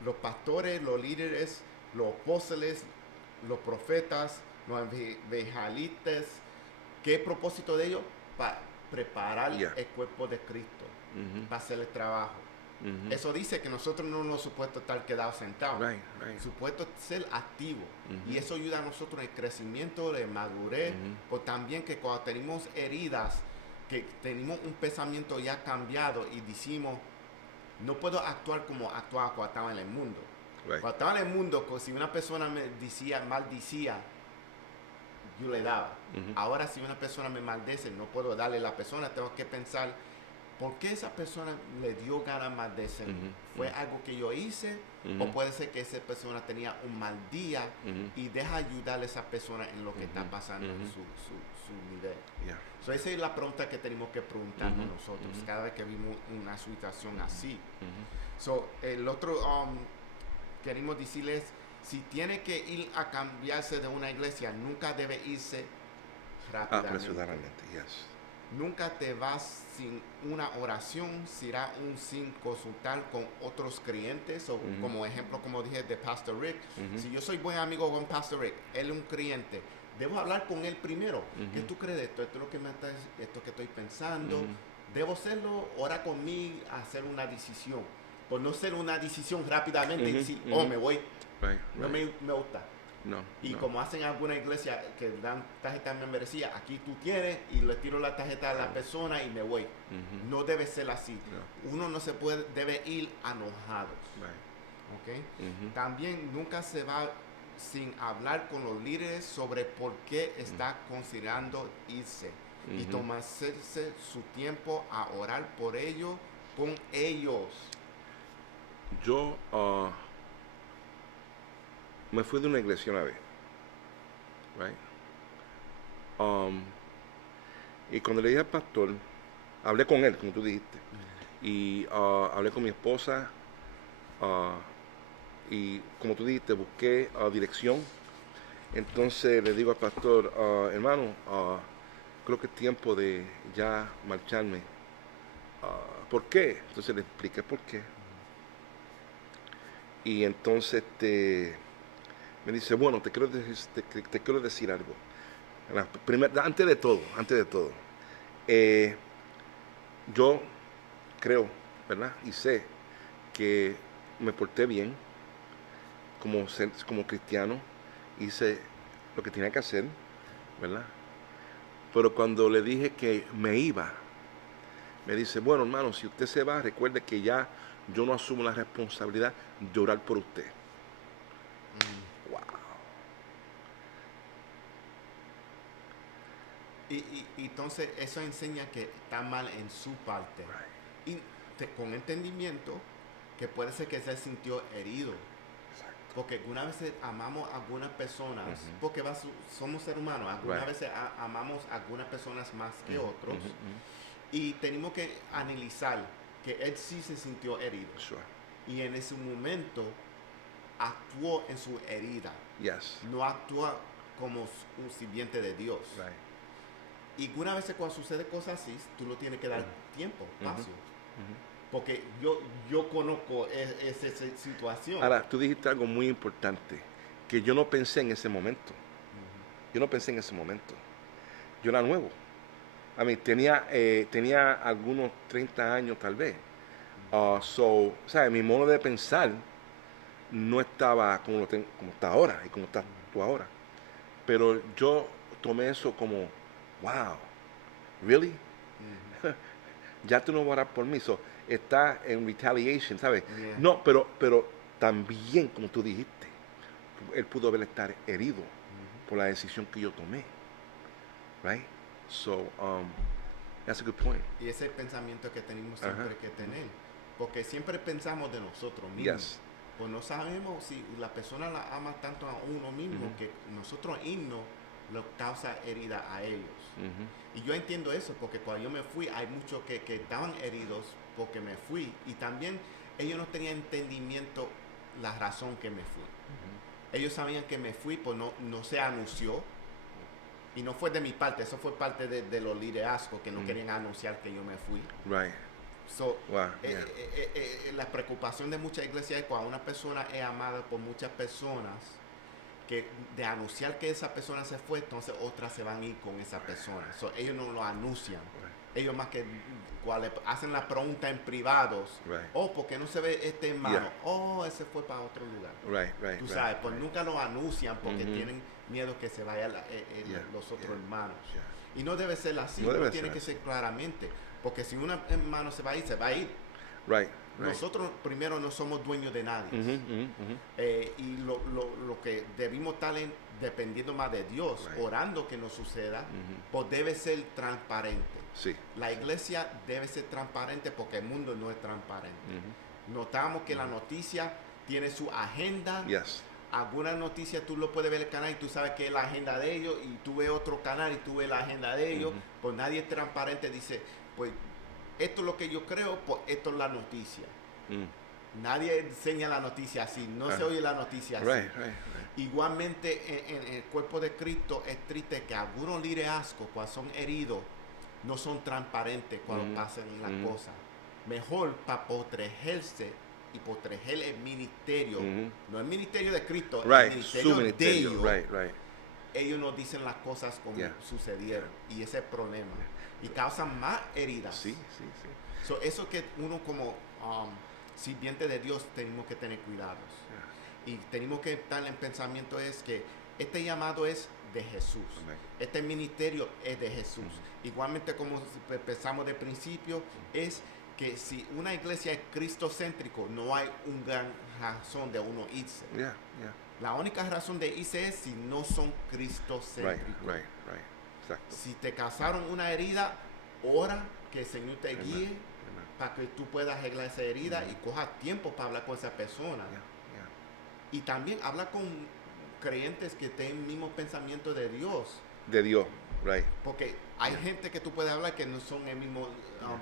los pastores, los líderes, los apóstoles, los profetas, los evangelistas, ¿qué propósito de ellos? Para preparar el cuerpo de Cristo, para hacer el trabajo. Eso dice que nosotros no nos supuesto estar quedados sentados, supuesto ser activos, y eso ayuda a nosotros en el crecimiento, de madurez, o también que cuando tenemos heridas, que tenemos un pensamiento ya cambiado y decimos, no puedo actuar como actuaba cuando estaba en el mundo. Cuando estaba en el mundo, si una persona me maldecía, yo le daba. Ahora si una persona me maldice, no puedo darle a la persona, tengo que pensar, ¿por qué esa persona le dio ganas de ¿Fue algo que yo hice? ¿O puede ser que esa persona tenía un mal día y deja ayudarle a esa persona en lo que está pasando en su nivel? So, esa es la pregunta que tenemos que preguntarnos nosotros cada vez que vimos una situación así. So, el otro queremos decirles, si tiene que ir a cambiarse de una iglesia, nunca debe irse rápidamente. Nunca te vas sin una oración, será sin consultar con otros creyentes, o como ejemplo, como dije, de Pastor Rick. Si yo soy buen amigo con Pastor Rick, él es un creyente, debo hablar con él primero. ¿Qué tú crees de esto? Esto es lo que esto que estoy pensando. Debo hacerlo, ora conmigo, hacer una decisión. Por no ser una decisión rápidamente y decir, me voy. No me gusta. Como hacen alguna iglesia que dan tarjeta de membresía, aquí tú tienes, y le tiro la tarjeta a la persona y me voy. No debe ser así. Uno no se debe ir enojado. ¿Okay? También nunca se va sin hablar con los líderes sobre por qué está considerando irse, y tomarse su tiempo a orar por ellos, con ellos. Yo me fui de una iglesia una vez, y cuando le dije al pastor, hablé con él, como tú dijiste, y hablé con mi esposa, y como tú dijiste, busqué dirección. Entonces le digo al pastor, hermano, creo que es tiempo de ya marcharme. ¿Por qué? Entonces le expliqué por qué. Y entonces me dice, bueno, te quiero decir algo. Antes de todo, yo creo, ¿verdad? Y sé que me porté bien como cristiano, hice lo que tenía que hacer, ¿verdad? Pero cuando le dije que me iba, me dice, bueno, hermano, si usted se va, recuerde que ya yo no asumo la responsabilidad de orar por usted. Wow. Y entonces eso enseña que está mal en su parte. Y con entendimiento que puede ser que se sintió herido. Porque algunas veces amamos a algunas personas, porque somos seres humanos, algunas veces amamos a algunas personas más que otros, y tenemos que analizar que él sí se sintió herido. Y en ese momento actuó en su herida. No actúa como un sirviente de Dios. Y algunas veces cuando sucede cosas así, tú lo tienes que dar tiempo, espacio. porque yo conozco esa situación. Ahora, tú dijiste algo muy importante, que yo no pensé en ese momento. Yo no pensé en ese momento. Yo era nuevo. A mí tenía algunos 30 años tal vez. ¿Sabes? Mi modo de pensar no estaba como está ahora y como estás tú ahora. Pero yo tomé eso como, wow, really? Ya tú no vas a orar por mí. Está en retaliation, ¿sabes? Yeah. No, pero también, como tú dijiste, él pudo haber estar herido por la decisión que yo tomé. Right? That's a good point. Y ese es el pensamiento que tenemos siempre que tener. Porque siempre pensamos de nosotros mismos. Yes. Pues no sabemos si la persona la ama tanto a uno mismo que nosotros irnos lo causa herida a ellos. Y yo entiendo eso porque cuando yo me fui hay muchos que estaban heridos porque me fui y también ellos no tenían entendimiento la razón que me fui. Ellos sabían que me fui, pues no se anunció y no fue de mi parte, eso fue parte de los liderazgos que no querían anunciar que yo me fui. Right. So, Wow, yeah. La preocupación de muchas iglesias es cuando una persona es amada por muchas personas, que de anunciar que esa persona se fue, entonces otras se van a ir con esa persona. So, ellos no lo anuncian. Ellos más que hacen la pregunta en privados. ¿Por qué no se ve este hermano? Ese fue para otro lugar. Tú sabes, pues nunca lo anuncian porque tienen miedo que se vayan los otros hermanos. Y no debe ser así, no tiene que ser claramente. Porque si un hermano se va a ir, se va a ir. Right. Nosotros primero no somos dueños de nadie. Y lo que debimos estar dependiendo más de Dios, orando que nos suceda, pues debe ser transparente. Sí. La iglesia debe ser transparente porque el mundo no es transparente. Notamos que la noticia tiene su agenda. Yes. Algunas noticias tú lo puedes ver en el canal y tú sabes que es la agenda de ellos, y tú ves otro canal y tú ves la agenda de ellos, pues nadie es transparente, dice, pues esto es lo que yo creo, pues esto es la noticia. Nadie enseña la noticia así, no se oye la noticia así. Right. Igualmente en el cuerpo de Cristo es triste que algunos liderazgos cuando son heridos no son transparentes cuando pasan las cosas. Mejor para protegerse y proteger el ministerio, no el ministerio de Cristo, el ministerio de ellos. Ellos nos dicen las cosas como sucedieron y ese es el problema. Y causan más heridas. Sí. So, eso que uno como sirviente de Dios tenemos que tener cuidados. Y tenemos que estar en pensamiento es que este llamado es de Jesús. Este ministerio es de Jesús. Igualmente como empezamos de principio, es que si una iglesia es cristocéntrico, no hay una gran razón de uno irse. La única razón de irse es si no son cristocéntricos. Right. Exacto. Si te causaron una herida, ora que el Señor te guíe para que tú puedas arreglar esa herida y cojas tiempo para hablar con esa persona. Y también habla con creyentes que tengan el mismo pensamiento de Dios. De Dios, right. Porque hay gente que tú puedes hablar que no son el mismo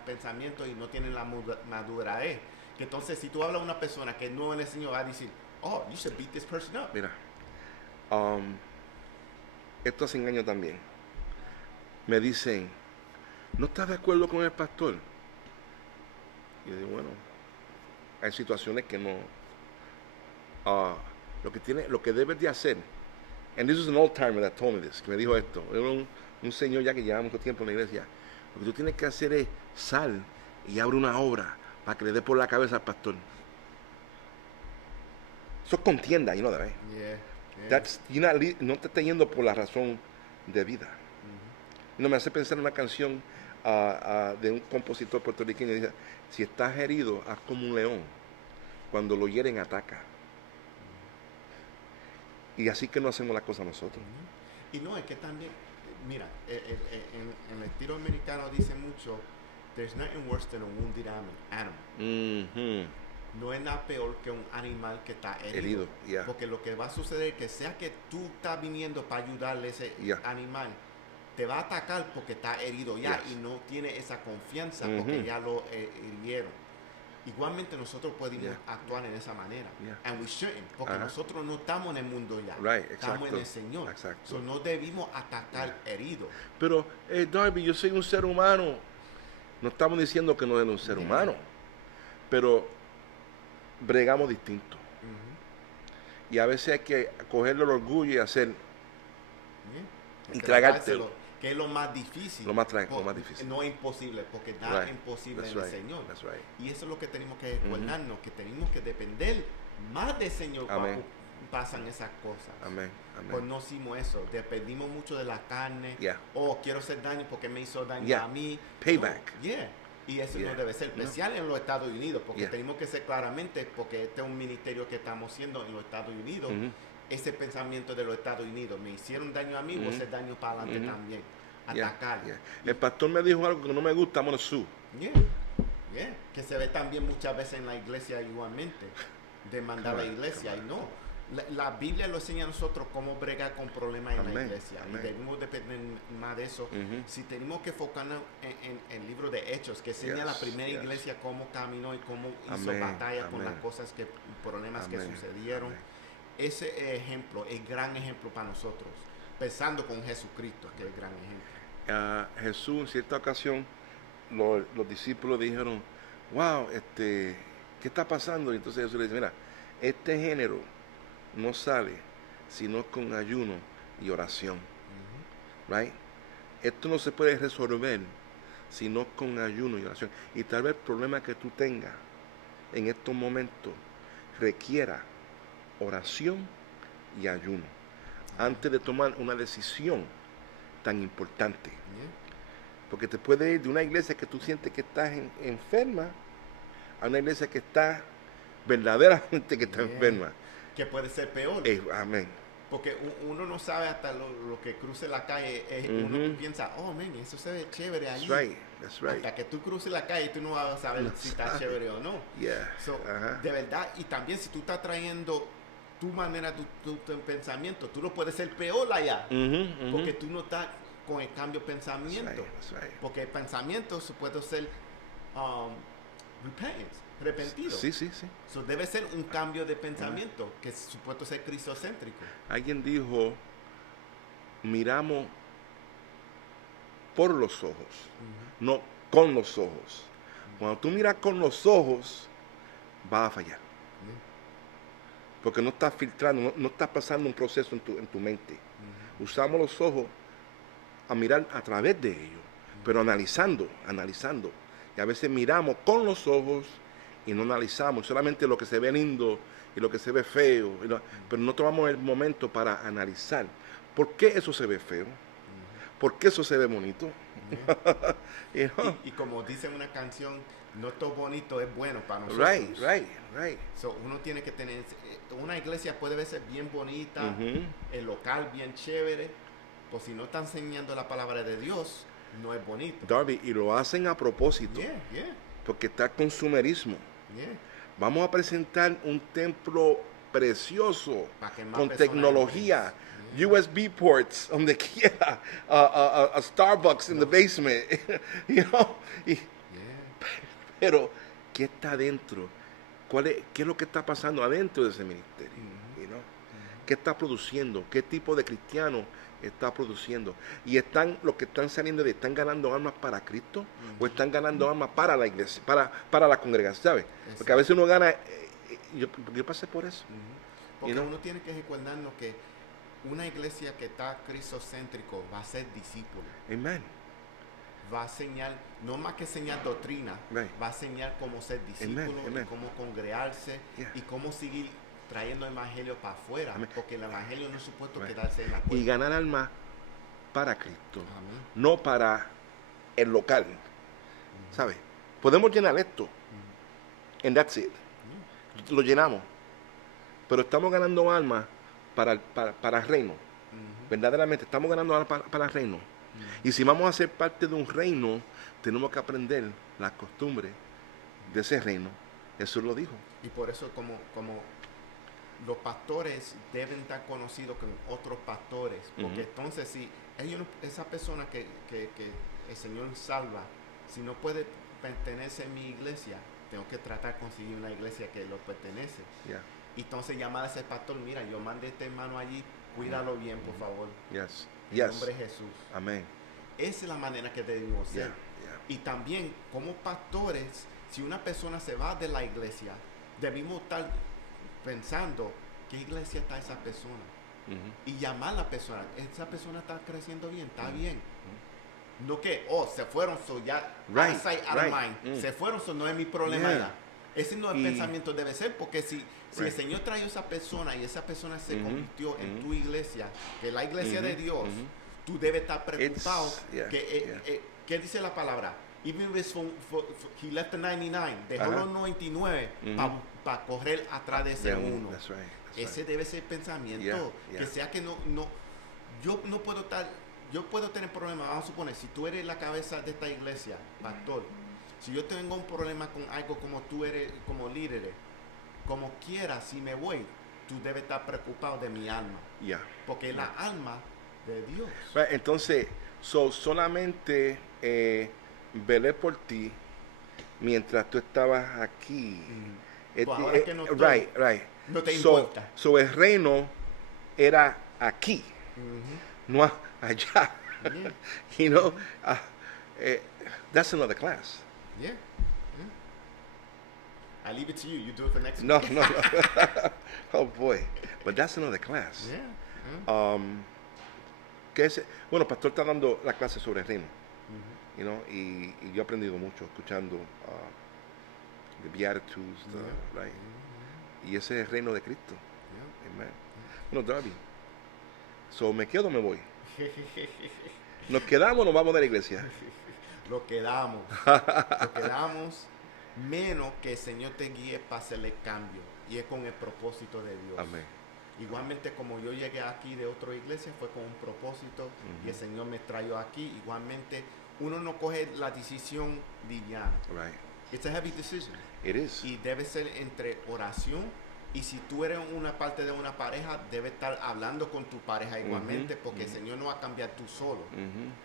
pensamiento y no tienen la madurez. Que entonces si tú hablas a una persona que no es el Señor, va a decir, you should beat this person up. Mira, esto hace años también. Me dicen, ¿no estás de acuerdo con el pastor? Y yo digo, bueno, hay situaciones que no. Lo que debes de hacer, and this is an old timer that told me this, que me dijo esto, era un señor ya que lleva mucho tiempo en la iglesia. Lo que tú tienes que hacer es sal y abre una obra para que le dé por la cabeza al pastor. Eso es contienda, you know that, right? No te está yendo por la razón de vida. No me hace pensar en una canción de un compositor puertorriqueño. Dice, si estás herido, haz como un león. Cuando lo hieren, ataca. Y así que no hacemos las cosas nosotros. Y no, es que también, mira, en el estilo americano dice mucho, there's nothing worse than a wounded animal. No es nada peor que un animal que está herido. Porque lo que va a suceder es que sea que tú estás viniendo para ayudarle a ese animal, te va a atacar porque está herido y no tiene esa confianza porque ya lo hirieron. Igualmente nosotros podemos actuar en esa manera. And we shouldn't, porque nosotros no estamos en el mundo ya. Estamos en el Señor. So no debimos atacar heridos. Pero, Darby, yo soy un ser humano. No estamos diciendo que no eres un ser humano. pero bregamos distinto. Ujú. Y a veces hay que cogerle el orgullo y hacer, Yeah. y Tragárselo, tragártelo. que es lo más difícil. Lo más difícil. No es imposible, porque nada es Right. imposible That's en el right. Señor. That's right. Y eso es lo que tenemos que recordarnos, que tenemos que depender más del Señor Amén. cuando pasan esas cosas. Amén. Amén. Conocimos eso, dependimos mucho de la carne. Yeah. Oh, quiero hacer daño porque me hizo daño Yeah. a mí. Payback. No, yeah. Y eso Yeah. no debe ser, No. especial en los Estados Unidos, porque Yeah. tenemos que ser claramente, porque este es un ministerio que estamos haciendo en los Estados Unidos, Ujú. ese pensamiento de los Estados Unidos, me hicieron daño a mí, voy a hacer daño para adelante Ujú. también, Yeah, atacar. yeah. El pastor me dijo algo que no me gusta, I'm gonna sue. Yeah, yeah. Que se ve también muchas veces en la iglesia igualmente, demandar a la Come on, iglesia, come y on. no. La Biblia lo enseña a nosotros cómo bregar con problemas en la Amén, iglesia, amén. y debemos depender más de eso. Ujú. Si tenemos que enfocarnos en el libro de Hechos, que enseña la Yes, primera yes. iglesia cómo caminó y cómo hizo Amén, batalla con amén. las cosas problemas que Amén, sucedieron. amén. Ese ejemplo es gran ejemplo para nosotros, pensando con Jesucristo, que es gran ejemplo. Jesús en cierta ocasión, los discípulos dijeron, wow, ¿qué está pasando? Y entonces Jesús le dice, mira, este género no sale sino con ayuno y oración. Right? Esto no se puede resolver sino con ayuno y oración. Y tal vez el problema que tú tengas en estos momentos requiera oración y ayuno antes de tomar una decisión tan importante. Yeah. Porque te puede ir de una iglesia que tú sientes que estás enferma a una iglesia que está verdaderamente que está Yeah. enferma. Que puede ser peor. Amén. Porque uno no sabe hasta lo que cruce la calle. Uno Ujú. piensa, oh, man, eso se ve chévere allí. That's right. That's right. Hasta que tú cruces la calle, tú no vas a saber No si está sabes. chévere o no. Yeah. So, Ajá. de verdad, y también si tú estás trayendo tu manera, tu pensamiento, tú no puedes ser peor allá. Ujú, ujú. Porque tú no estás con el cambio de That's pensamiento. right. That's right. Porque el pensamiento se puede ser repentance, arrepentido. Sí, sí, sí. So, debe ser un cambio de pensamiento que es supuesto ser cristocéntrico. Alguien dijo, miramos por los ojos, no con los ojos. Cuando tú miras con los ojos, vas a fallar. Porque no estás filtrando, no estás pasando un proceso en tu mente. Usamos los ojos a mirar a través de ellos, pero analizando. Y a veces miramos con los ojos y no analizamos, solamente lo que se ve lindo y lo que se ve feo, pero no tomamos el momento para analizar. ¿Por qué eso se ve feo? ¿Por qué eso se ve bonito? You know? Y como dice una canción, no todo bonito es bueno para nosotros. Right. So, uno tiene que tener, una iglesia puede verse bien bonita, Ujú. el local bien chévere, pues si no está enseñando la palabra de Dios, no es bonito. Darby, y lo hacen a propósito, Yeah. porque está el consumerismo. Yeah. Vamos a presentar un templo precioso, Para que más con personas tecnología, entren. Yeah. USB ports, donde quiera, a Starbucks in the basement, you know? Yeah. Pero, ¿qué está adentro? ¿Qué es lo que está pasando adentro de ese ministerio? You know? ¿Qué está produciendo? ¿Qué tipo de cristiano está produciendo? Y los que están saliendo ¿están ganando almas para Cristo? ¿O están ganando almas para la iglesia, para la congregación? ¿Sabes? Porque a veces uno gana, yo pasé por eso. Porque You know? uno tiene que recordarnos que una iglesia que está cristocéntrico va a ser discípulo. Amen. Va a enseñar, no más que enseñar doctrina, Right. va a enseñar cómo ser discípulo, Amen. y cómo congregarse, Yeah. y cómo seguir trayendo el evangelio para afuera, Amen. porque el evangelio no es supuesto Right. quedarse en la Y puerta. ganar almas para Cristo, Amén. no para el local. ¿Sabes? Podemos llenar esto, and that's it. Lo llenamos. Pero estamos ganando almas para el reino. Verdaderamente, estamos ganando almas para el reino. Y si vamos a ser parte de un reino, tenemos que aprender las costumbres de ese reino. Jesús lo dijo. Y por eso como los pastores deben estar conocidos con otros pastores, porque entonces si esa persona que el Señor salva, si no puede pertenecer a mi iglesia, tengo que tratar de conseguir una iglesia que lo pertenece. Yeah. Y entonces llamar a ese pastor, mira, yo mandé a este hermano allí, cuídalo bien, por favor. Yes. En Yes. nombre de Jesús. Amén. Esa es la manera que debemos ser. Yeah. Y también, como pastores, si una persona se va de la iglesia, debemos estar pensando qué iglesia está esa persona y llamar a la persona. Esa persona está creciendo bien, está bien. No que, se fueron, ya, out of sight, out of mind. Se fueron, no es mi problema ya. Ese no es el pensamiento debe ser, porque si el Señor trajo a esa persona y esa persona se convirtió en tu iglesia, que es la iglesia de Dios, tú debes estar preocupado. ¿Qué dice la palabra? Even if he left the 99, dejó los 99 para correr atrás de ese uno. That's right. Ese debe ser el pensamiento. Que sea que yo no puedo estar, yo puedo tener problemas. Vamos a suponer, si tú eres la cabeza de esta iglesia, pastor, si yo tengo un problema con algo como tú eres, como líder, como quiera, si me voy, tú debes estar preocupado de mi alma. Porque es la alma de Dios. Right, entonces, solamente velé por ti mientras tú estabas aquí. Ahora que no estoy, right. No te importa. El reino era aquí, no allá. You know, that's another class. Yeah. I leave it to you. You do it for next week. No. Oh boy, but that's another class. Bueno, Pastor está dando la clase sobre el reino, you know, y yo he aprendido mucho escuchando the Beatitudes, right? Y ese es el reino de Cristo. Amen. Bueno, Darby, ¿me quedo o me voy? ¿Nos quedamos o nos vamos de la iglesia? Lo quedamos, menos que el Señor te guíe para hacerle cambio, y es con el propósito de Dios. Amén. Igualmente como yo llegué aquí de otra iglesia fue con un propósito y el Señor me trajo aquí. Igualmente uno no coge la decisión liviana. Right. It's a heavy decision. It is. Y debe ser entre oración, y si tú eres una parte de una pareja, debes estar hablando con tu pareja igualmente, porque el Señor no va a cambiar tú solo,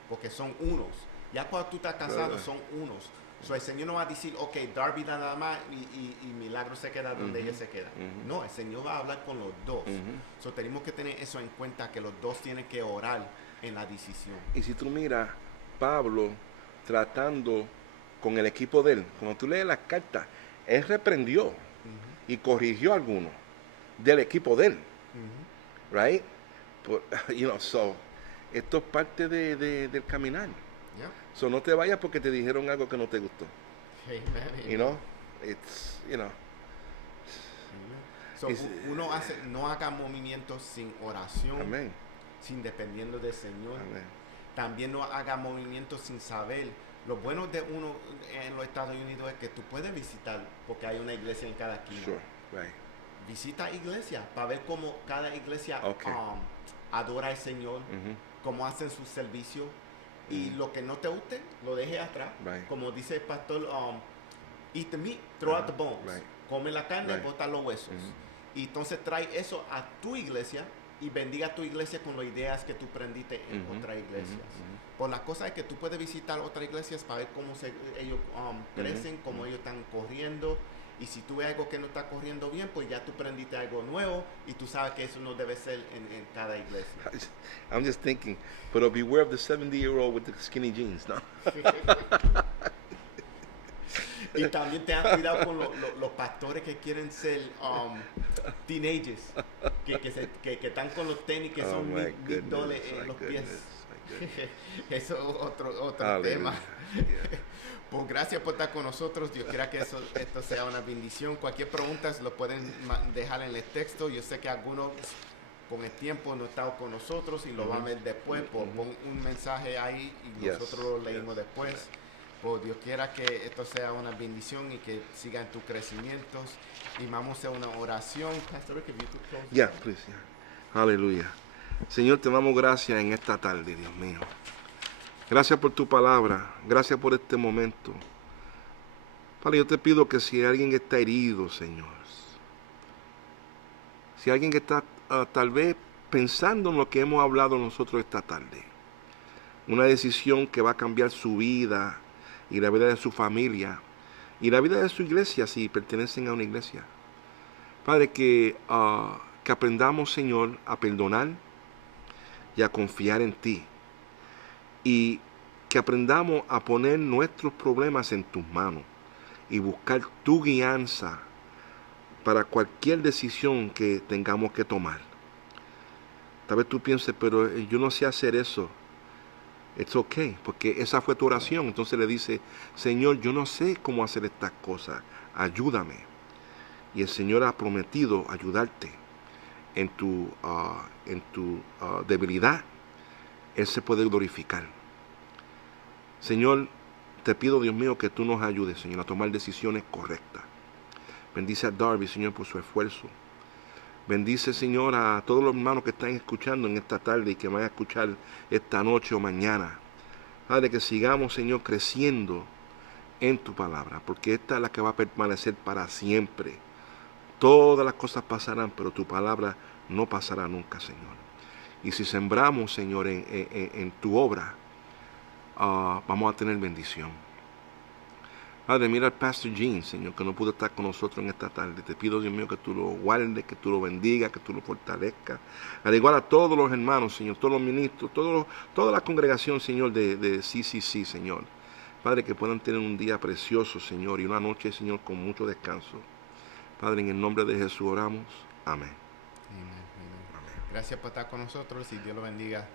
porque son unos. Ya cuando tú estás casado, son unos. El Señor no va a decir, ok, Darby da nada más y Milagro se queda donde ella se queda. No, el Señor va a hablar con los dos. Tenemos que tener eso en cuenta, que los dos tienen que orar en la decisión. Y si tú miras, Pablo tratando con el equipo de él, cuando tú lees las cartas, él reprendió y corrigió a algunos del equipo de él. Right? You know, esto es parte del caminar. No te vayas porque te dijeron algo que no te gustó. Amen. You know, it's, you know. Uno no haga movimientos sin oración, Amén. sin dependiendo del Señor. Amén. También no haga movimientos sin saber. Lo bueno de uno en los Estados Unidos es que tú puedes visitar, porque hay una iglesia en cada esquina. Sure, right. Visita iglesias para ver cómo cada iglesia adora al Señor, cómo hacen su servicio. Y lo que no te guste, lo deje atrás. Right. Como dice el pastor, eat the meat, throw out the bones. Right. Come la carne, Right. bota los huesos. Y entonces trae eso a tu iglesia y bendiga tu iglesia con las ideas que tú aprendiste en otras iglesias. Por las cosas es que tú puedes visitar otras iglesias para ver cómo ellos crecen, cómo ellos están corriendo. Y si tú ves algo que no está corriendo bien, pues ya tú aprendiste algo nuevo y tú sabes que eso no debe ser en cada iglesia. I'm just thinking, but beware of the 70-year-old with the skinny jeans, ¿no? Y también tengan cuidado con los pastores que quieren ser teenagers, que están con los tenis que son big doles en los pies. Eso es otro tema. Pues gracias por estar con nosotros. Dios quiera que esto sea una bendición. Cualquier pregunta lo pueden dejar en el texto. Yo sé que algunos con el tiempo no han estado con nosotros y lo van a ver después. Pues pon un mensaje ahí y nosotros lo leímos después. Pues Dios quiera que esto sea una bendición y que sigan tus crecimientos. Y vamos a hacer una oración. Pastor, if you could close. Yeah, please. Yeah. Aleluya. Señor, te damos gracias en esta tarde, Dios mío. Gracias por tu palabra. Gracias por este momento. Padre, yo te pido que si alguien está herido, Señor, si alguien que está tal vez pensando en lo que hemos hablado nosotros esta tarde, una decisión que va a cambiar su vida y la vida de su familia y la vida de su iglesia si pertenecen a una iglesia. Padre, que aprendamos, Señor, a perdonar y a confiar en ti. Y que aprendamos a poner nuestros problemas en tus manos y buscar tu guianza para cualquier decisión que tengamos que tomar. Tal vez tú pienses, pero yo no sé hacer eso. It's okay, porque esa fue tu oración. Entonces le dice, Señor, yo no sé cómo hacer estas cosas, ayúdame. Y el Señor ha prometido ayudarte en tu debilidad. Él se puede glorificar. Señor, te pido, Dios mío, que tú nos ayudes, Señor, a tomar decisiones correctas. Bendice a Darby, Señor, por su esfuerzo. Bendice, Señor, a todos los hermanos que están escuchando en esta tarde y que van a escuchar esta noche o mañana. Padre, que sigamos, Señor, creciendo en tu palabra, porque esta es la que va a permanecer para siempre. Todas las cosas pasarán, pero tu palabra no pasará nunca, Señor. Y si sembramos, Señor, en tu obra, vamos a tener bendición. Padre, mira al Pastor Jean, Señor, que no pudo estar con nosotros en esta tarde. Te pido, Dios mío, que tú lo guardes, que tú lo bendigas, que tú lo fortalezcas. Al igual a todos los hermanos, Señor, todos los ministros, toda la congregación, Señor, de CCC, Señor. Padre, que puedan tener un día precioso, Señor, y una noche, Señor, con mucho descanso. Padre, en el nombre de Jesús oramos. Amén. Amén. Gracias por estar con nosotros y Dios lo bendiga.